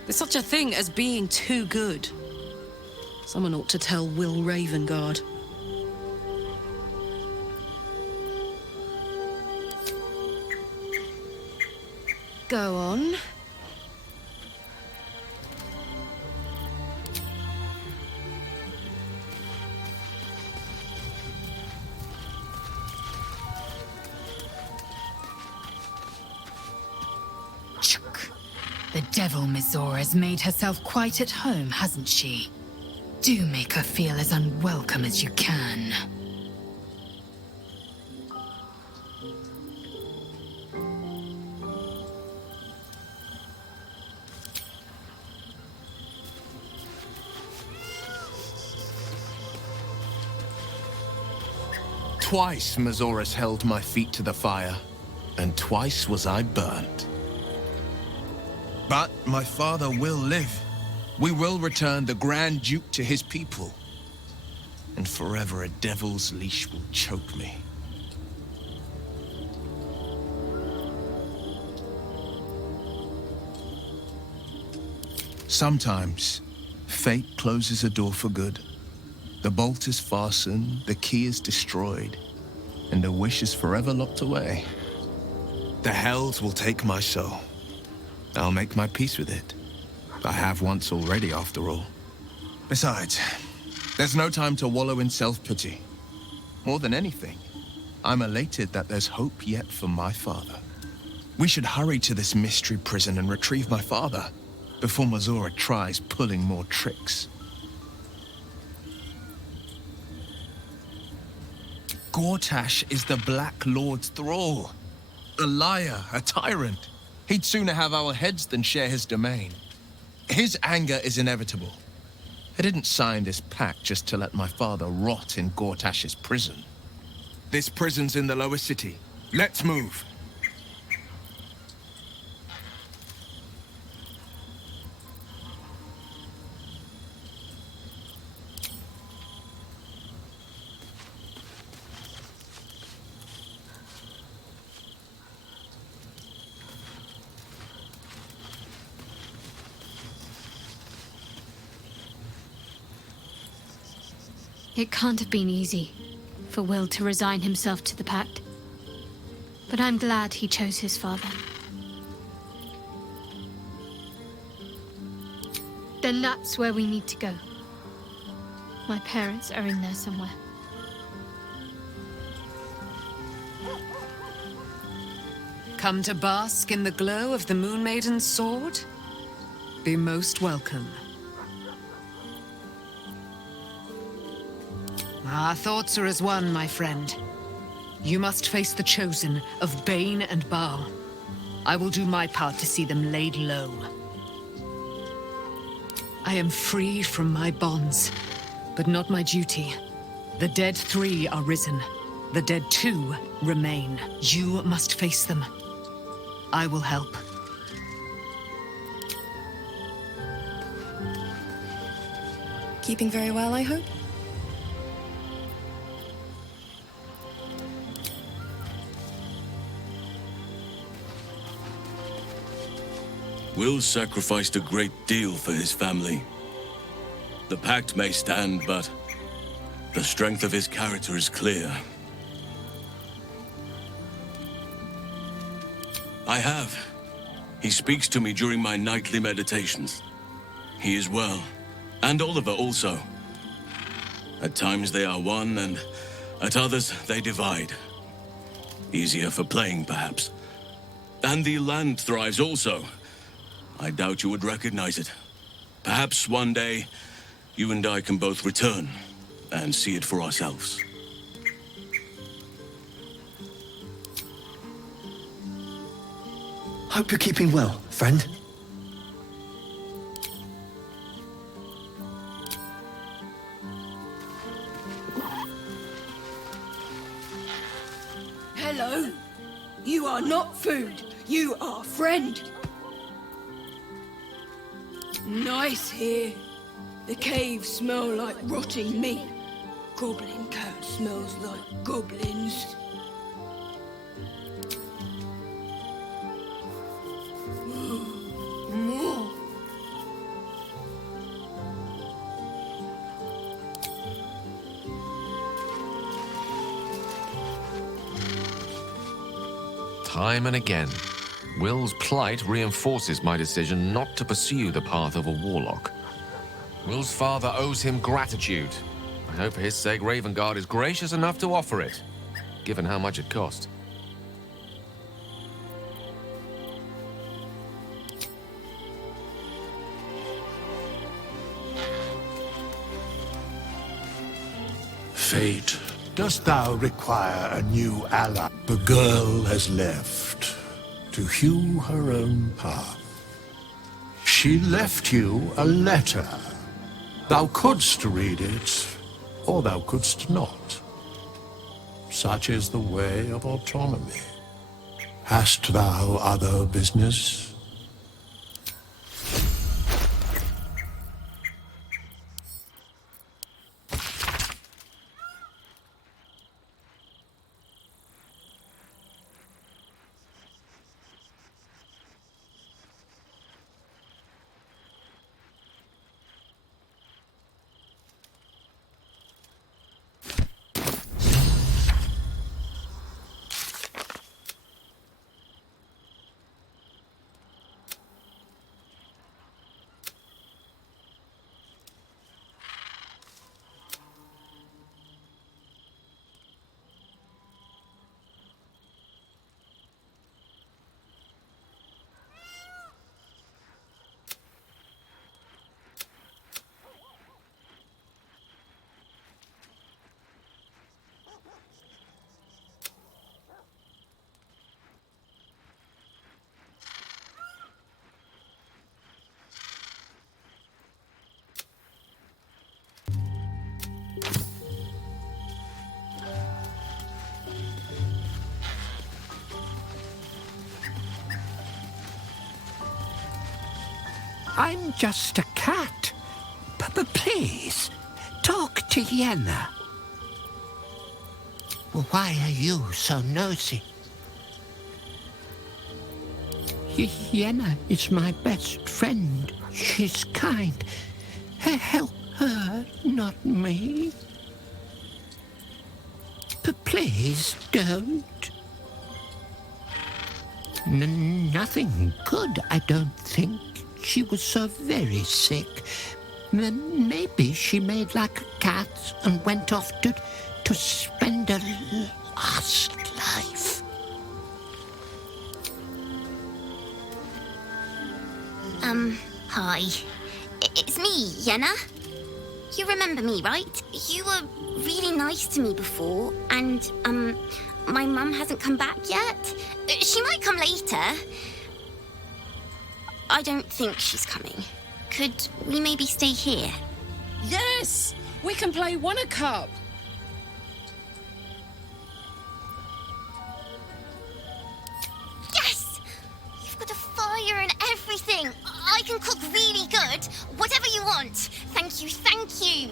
There's such a thing as being too good. Someone ought to tell Will Ravengard. Go on. The devil Mizora has made herself quite at home, hasn't she? Do make her feel as unwelcome as you can. Twice Mazoras held my feet to the fire, and twice was I burnt. But my father will live. We will return the Grand Duke to his people. And forever a devil's leash will choke me. Sometimes, fate closes a door for good. The bolt is fastened, the key is destroyed, and the wish is forever locked away. The hells will take my soul. I'll make my peace with it. I have once already, after all. Besides, there's no time to wallow in self-pity. More than anything, I'm elated that there's hope yet for my father. We should hurry to this mystery prison and retrieve my father before Mazora tries pulling more tricks. Gortash is the Black Lord's thrall. A liar, a tyrant. He'd sooner have our heads than share his domain. His anger is inevitable. I didn't sign this pact just to let my father rot in Gortash's prison. This prison's in the lower city. Let's move. It can't have been easy for Will to resign himself to the pact. But I'm glad he chose his father. Then that's where we need to go. My parents are in there somewhere. Come to bask in the glow of the Moon Maiden's sword? Be most welcome. Our thoughts are as one, my friend. You must face the Chosen of Bane and Baal. I will do my part to see them laid low. I am free from my bonds, but not my duty. The dead 3 are risen. The dead 2 remain. You must face them. I will help. Keeping very well, I hope? Will sacrificed a great deal for his family. The pact may stand, but the strength of his character is clear. I have. He speaks to me during my nightly meditations. He is well, and Oliver also. At times they are one, and at others they divide. Easier for playing, perhaps. And the land thrives also. I doubt you would recognize it. Perhaps one day, you and I can both return and see it for ourselves. Hope you're keeping well, friend. Hello. You are not food. You are friend. Nice here. The caves smell like rotting meat. Goblin cat smells like goblins. More. Time and again, Will's plight reinforces my decision not to pursue the path of a warlock. Will's father owes him gratitude. I hope for his sake Ravengard is gracious enough to offer it, given how much it cost. Fate, dost thou require a new ally? The girl has left to hew her own path. She left you a letter. Thou couldst read it, or thou couldst not. Such is the way of autonomy. Hast thou other business? I'm just a cat. But please, talk to Yenna. Why are you so nosy? Yenna is my best friend. She's kind. Help her, not me. But please don't. Nothing good, I don't think. She was so very sick. Maybe she made like a cat and went off to spend her last life. Hi. It's me, Yenna. You remember me, right? You were really nice to me before, and, my mum hasn't come back yet. She might come later. I don't think she's coming. Could we maybe stay here? Yes! We can play One a Cup! Yes! You've got a fire and everything! I can cook really good! Whatever you want! Thank you, thank you!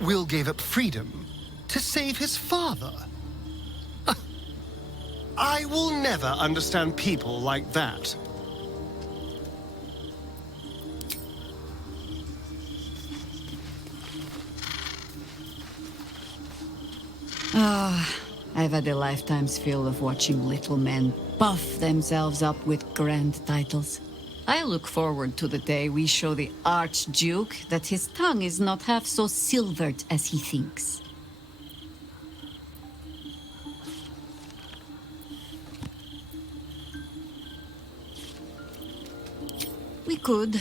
Will gave up freedom to save his father. I will never understand people like that. I've had a lifetime's fill of watching little men puff themselves up with grand titles. I look forward to the day we show the Archduke that his tongue is not half so silvered as he thinks. We could.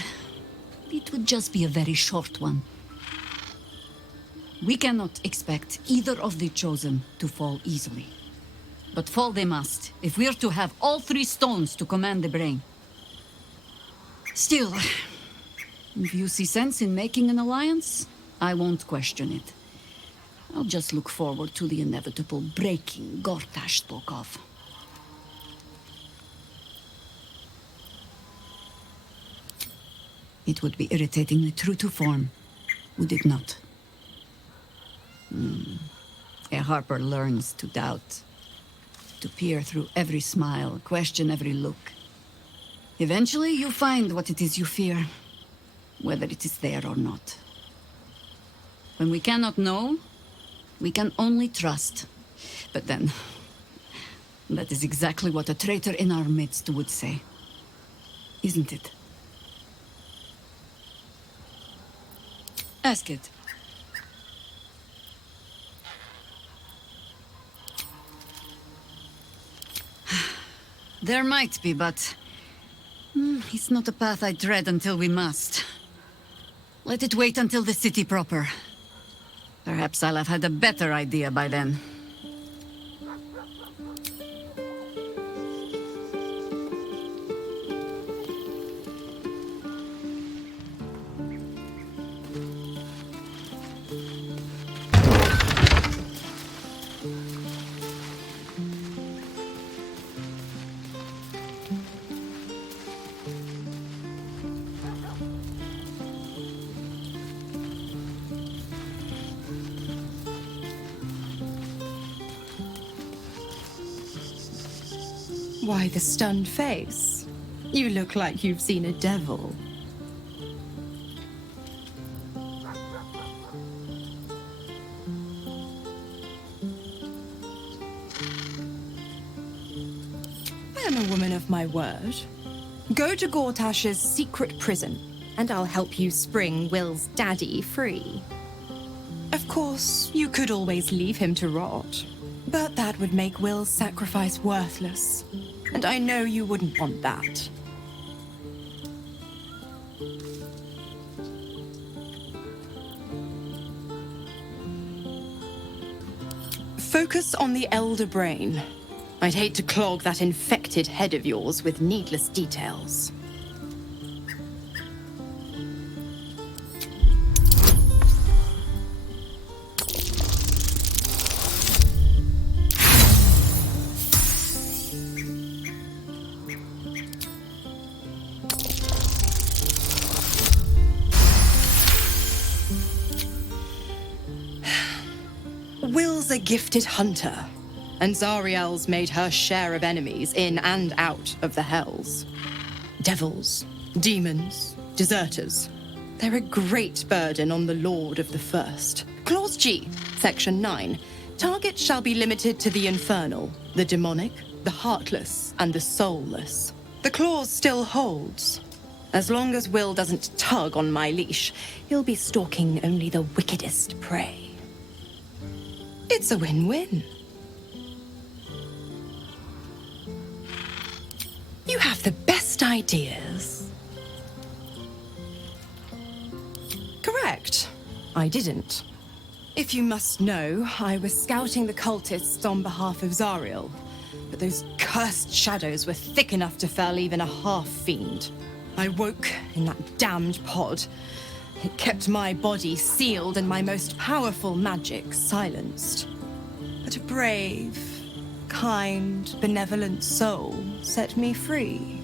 It would just be a very short one. We cannot expect either of the Chosen to fall easily. But fall they must, if we're to have all three stones to command the brain. Still, if you see sense in making an alliance, I won't question it. I'll just look forward to the inevitable breaking Gortash spoke of. It would be irritatingly true to form, would it not? A Harper learns to doubt, to peer through every smile, question every look. Eventually, you find what it is you fear, whether it is there or not. When we cannot know, We can only trust. But then, that is exactly what a traitor in our midst would say. Isn't it? Ask it. There might be, but it's not a path I tread until we must. Let it wait until the city proper. Perhaps I'll have had a better idea by then. Why the stunned face? You look like you've seen a devil. I am a woman of my word. Go to Gortash's secret prison, and I'll help you spring Will's daddy free. Of course, you could always leave him to rot, but that would make Will's sacrifice worthless. And I know you wouldn't want that. Focus on the elder brain. I'd hate to clog that infected head of yours with needless details. Will's a gifted hunter, and Zariel's made her share of enemies in and out of the Hells. Devils, demons, deserters. They're a great burden on the Lord of the First. Clause G, Section 9. Target shall be limited to the infernal, the demonic, the heartless, and the soulless. The clause still holds. As long as Will doesn't tug on my leash, he'll be stalking only the wickedest prey. It's a win-win. You have the best ideas. Correct. I didn't. If you must know, I was scouting the cultists on behalf of Zariel, but those cursed shadows were thick enough to fell even a half-fiend. I woke in that damned pod. It kept my body sealed and my most powerful magic silenced. But a brave, kind, benevolent soul set me free.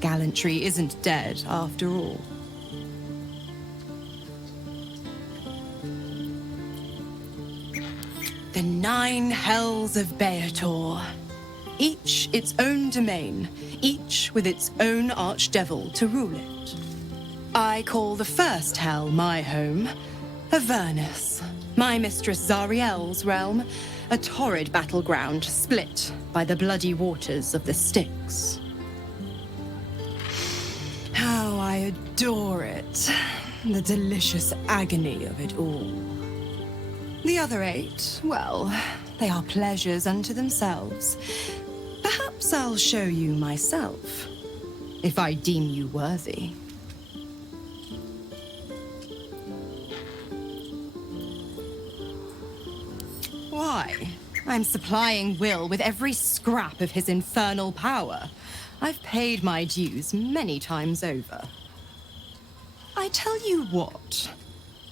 Gallantry isn't dead, after all. The 9 hells of Beator. Each its own domain, each with its own archdevil to rule it. I call the first hell my home, Avernus, my mistress Zariel's realm, a torrid battleground split by the bloody waters of the Styx. How I adore it, the delicious agony of it all. The other 8, well, they are pleasures unto themselves. Perhaps I'll show you myself, if I deem you worthy. Why? I'm supplying Will with every scrap of his infernal power. I've paid my dues many times over. I tell you what,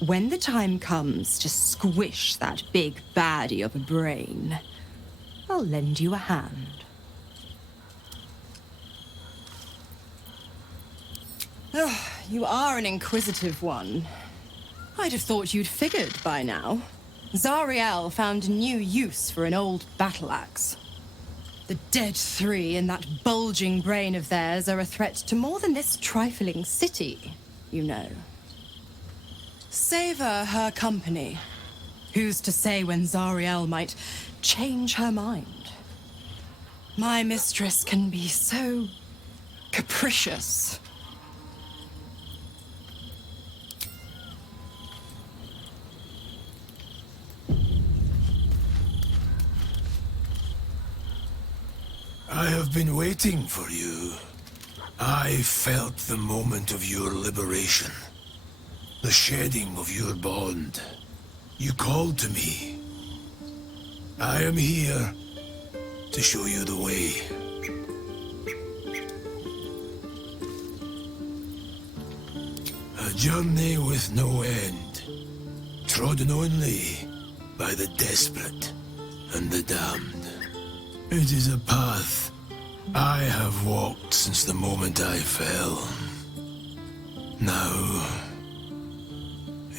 when the time comes to squish that big baddie of a brain, I'll lend you a hand. Oh, you are an inquisitive one. I'd have thought you'd figured by now. Zariel found new use for an old battle axe. The dead 3 in that bulging brain of theirs are a threat to more than this trifling city, you know. Savor her company. Who's to say when Zariel might change her mind? My mistress can be so capricious. I have been waiting for you. I felt the moment of your liberation. The shedding of your bond. You called to me. I am here to show you the way. A journey with no end, trodden only by the desperate and the damned. It is a path I have walked since the moment I fell. Now,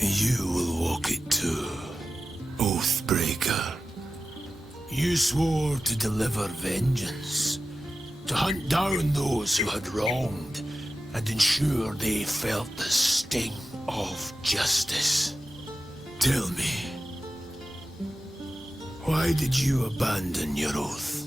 you will walk it too, Oathbreaker. You swore to deliver vengeance, to hunt down those who had wronged, and ensure they felt the sting of justice. Tell me, why did you abandon your oath?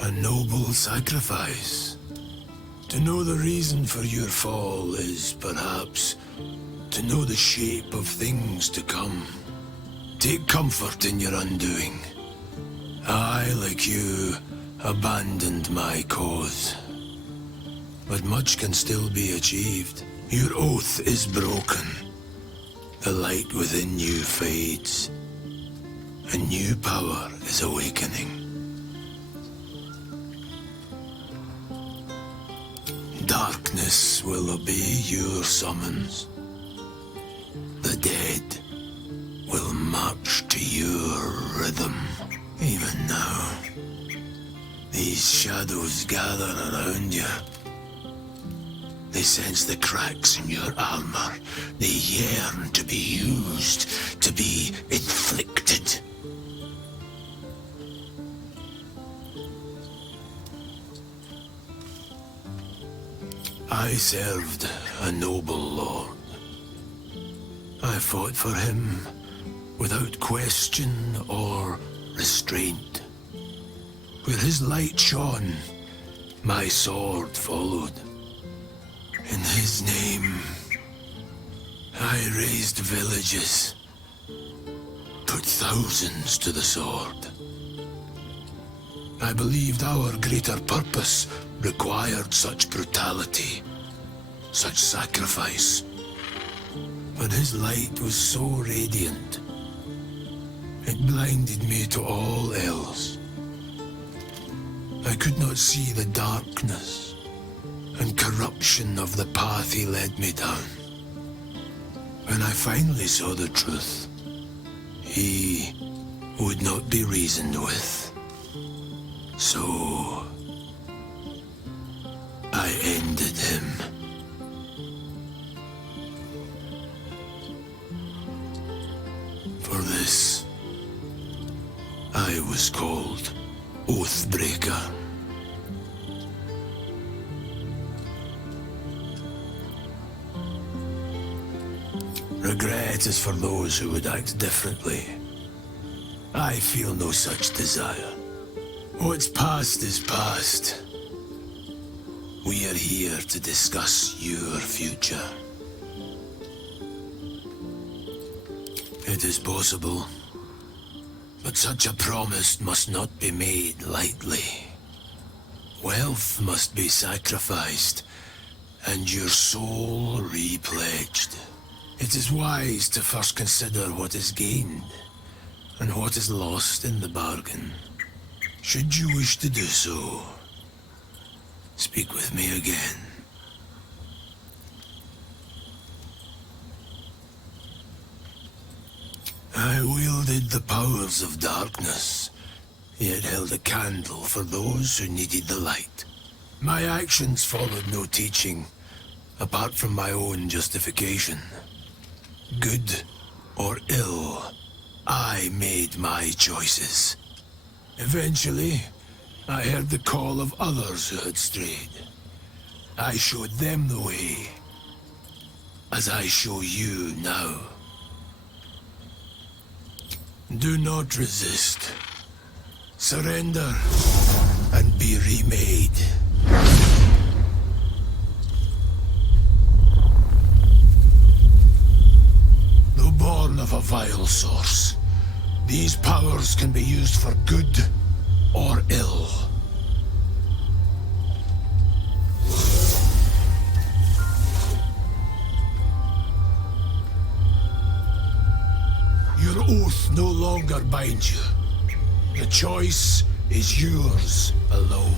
A noble sacrifice. To know the reason for your fall is, perhaps, to know the shape of things to come. Take comfort in your undoing. I, like you, abandoned my cause. But much can still be achieved. Your oath is broken. The light within you fades. A new power is awakening. Darkness will obey your summons. The dead will march to your rhythm. Even now, these shadows gather around you. They sense the cracks in your armor. They yearn to be used, to be inflicted. I served a noble lord. I fought for him without question or restraint. Where his light shone, my sword followed. In his name, I raised villages, put thousands to the sword. I believed our greater purpose required such brutality, such sacrifice. But his light was so radiant, it blinded me to all else. I could not see the darkness and corruption of the path he led me down. When I finally saw the truth, he would not be reasoned with. So I ended him. For this, I was called Oathbreaker. Regret is for those who would act differently. I feel no such desire. What's past is past. We are here to discuss your future. It is possible, but such a promise must not be made lightly. Wealth must be sacrificed, and your soul repledged. It is wise to first consider what is gained, and what is lost in the bargain. Should you wish to do so, speak with me again. I wielded the powers of darkness, yet held a candle for those who needed the light. My actions followed no teaching, apart from my own justification. Good or ill, I made my choices. Eventually, I heard the call of others who had strayed. I showed them the way, as I show you now. Do not resist. Surrender and be remade. Though born of a vile source, these powers can be used for good or ill. Your oath no longer binds you. The choice is yours alone.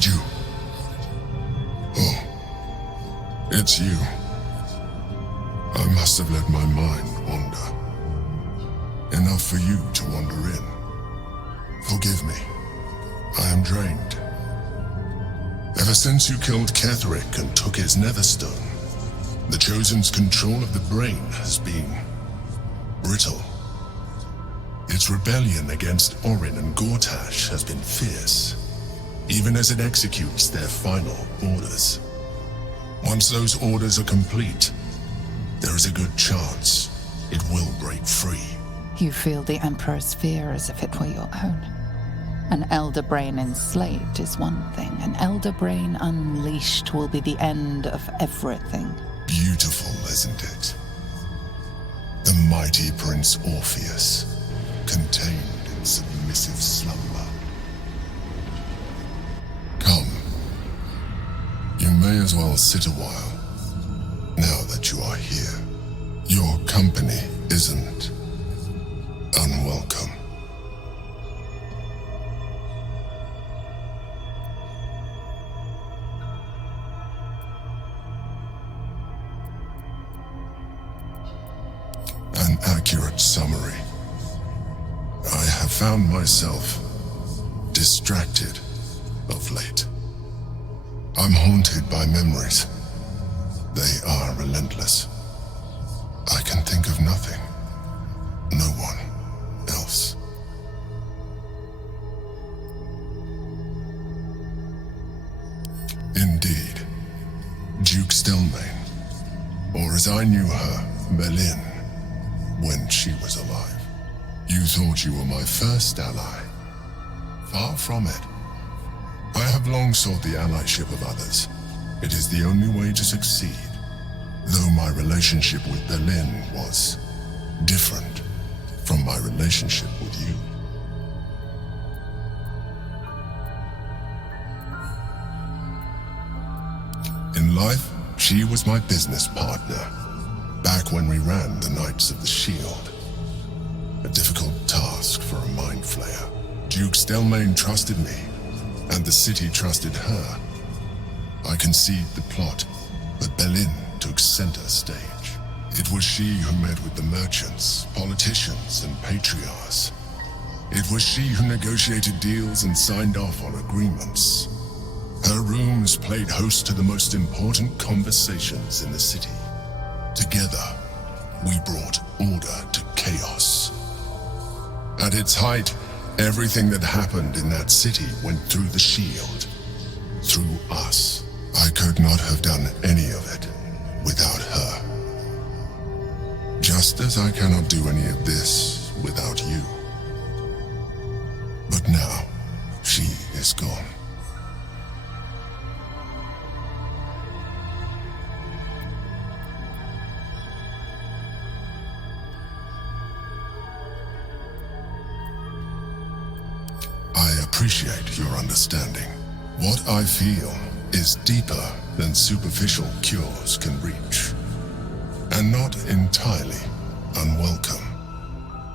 find you. Oh, it's you. I must have let my mind wander. Enough for you to wander in. Forgive me. I am drained. Ever since you killed Ketheric and took his netherstone, the Chosen's control of the brain has been brittle. Its rebellion against Orin and Gortash has been fierce, even as it executes their final orders. Once those orders are complete, there is a good chance it will break free. You feel the Emperor's fear as if it were your own. An elder brain enslaved is one thing. An elder brain unleashed will be the end of everything. Beautiful, isn't it? The mighty Prince Orpheus, contained in submissive slumber. Come. You may as well sit a while, now that you are here. Your company isn't unwelcome. An accurate summary. I have found myself distracted of late. I'm haunted by memories. They are relentless. I can think of nothing. No one else. Indeed. Duke Stelmane, or as I knew her, Melin, when she was alive. You thought you were my first ally. Far from it. I have long sought the allyship of others. It is the only way to succeed. Though my relationship with Berlin was different from my relationship with you. In life, she was my business partner, back when we ran the Knights of the Shield. A difficult task for a mind flayer. Duke Stelmane trusted me, and the city trusted her. I conceived the plot, but Berlin took center stage. It was she who met with the merchants, politicians, and patriarchs. It was she who negotiated deals and signed off on agreements. Her rooms played host to the most important conversations in the city. Together, we brought order to chaos. At its height, everything that happened in that city went through the shield. Through us. I could not have done any of it without her. Just as I cannot do any of this without you. But now, she is gone. I appreciate your understanding. What I feel is deeper than superficial cures can reach, and not entirely unwelcome.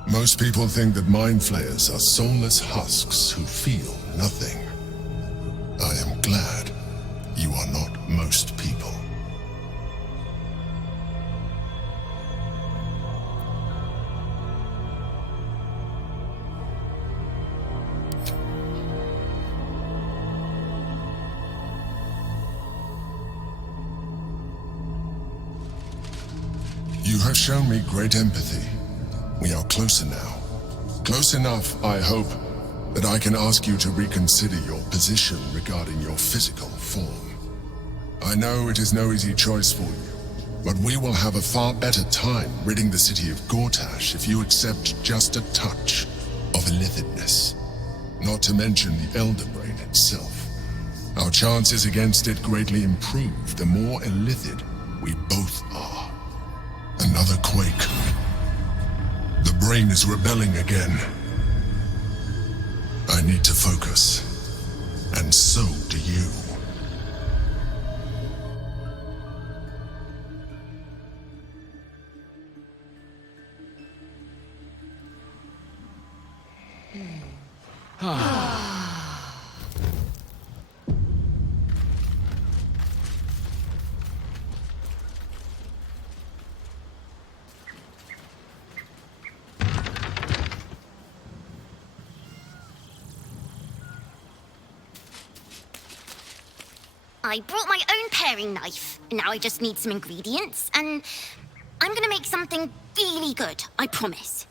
Most people think that mind flayers are soulless husks who feel nothing. I am glad you are not most people. You have shown me great empathy. We are closer now. Close enough, I hope, that I can ask you to reconsider your position regarding your physical form. I know it is no easy choice for you, but we will have a far better time ridding the city of Gortash if you accept just a touch of illithidness. Not to mention the Elder Brain itself. Our chances against it greatly improve the more illithid we both are. Another quake. The brain is rebelling again. I need to focus. And so do you. I brought my own paring knife. Now I just need some ingredients, and I'm gonna make something really good, I promise.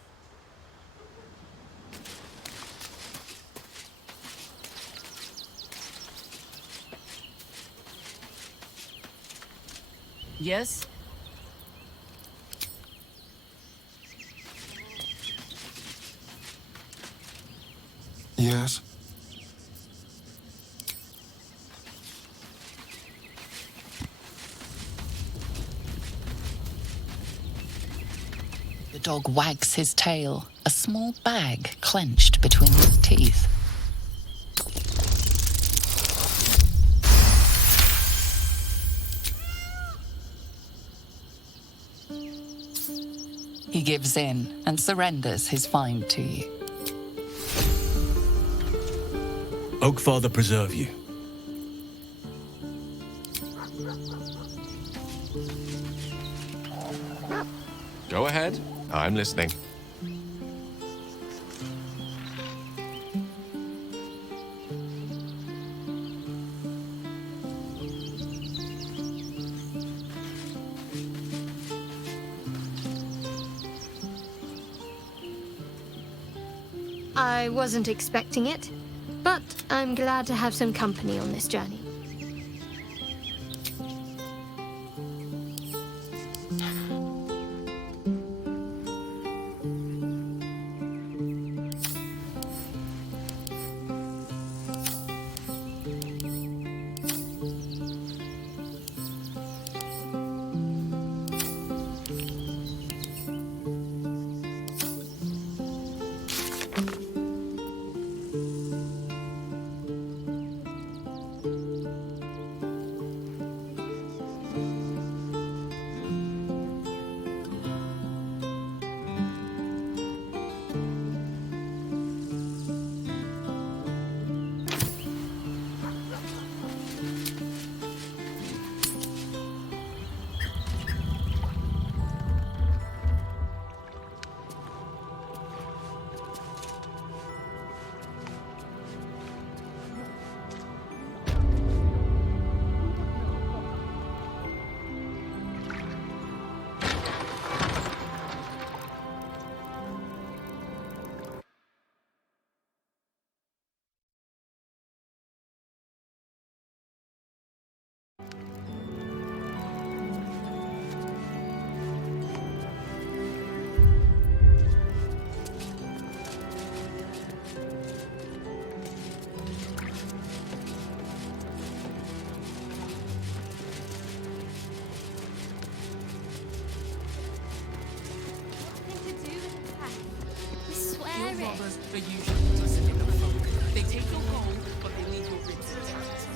Yes? Yes? The dog wags his tail, a small bag clenched between his teeth. He gives in and surrenders his find to you. Oakfather preserve you. Go ahead. I'm listening. I wasn't expecting it, but I'm glad to have some company on this journey. Are usually listening to folk. They take your gold, but they leave your ribs intact.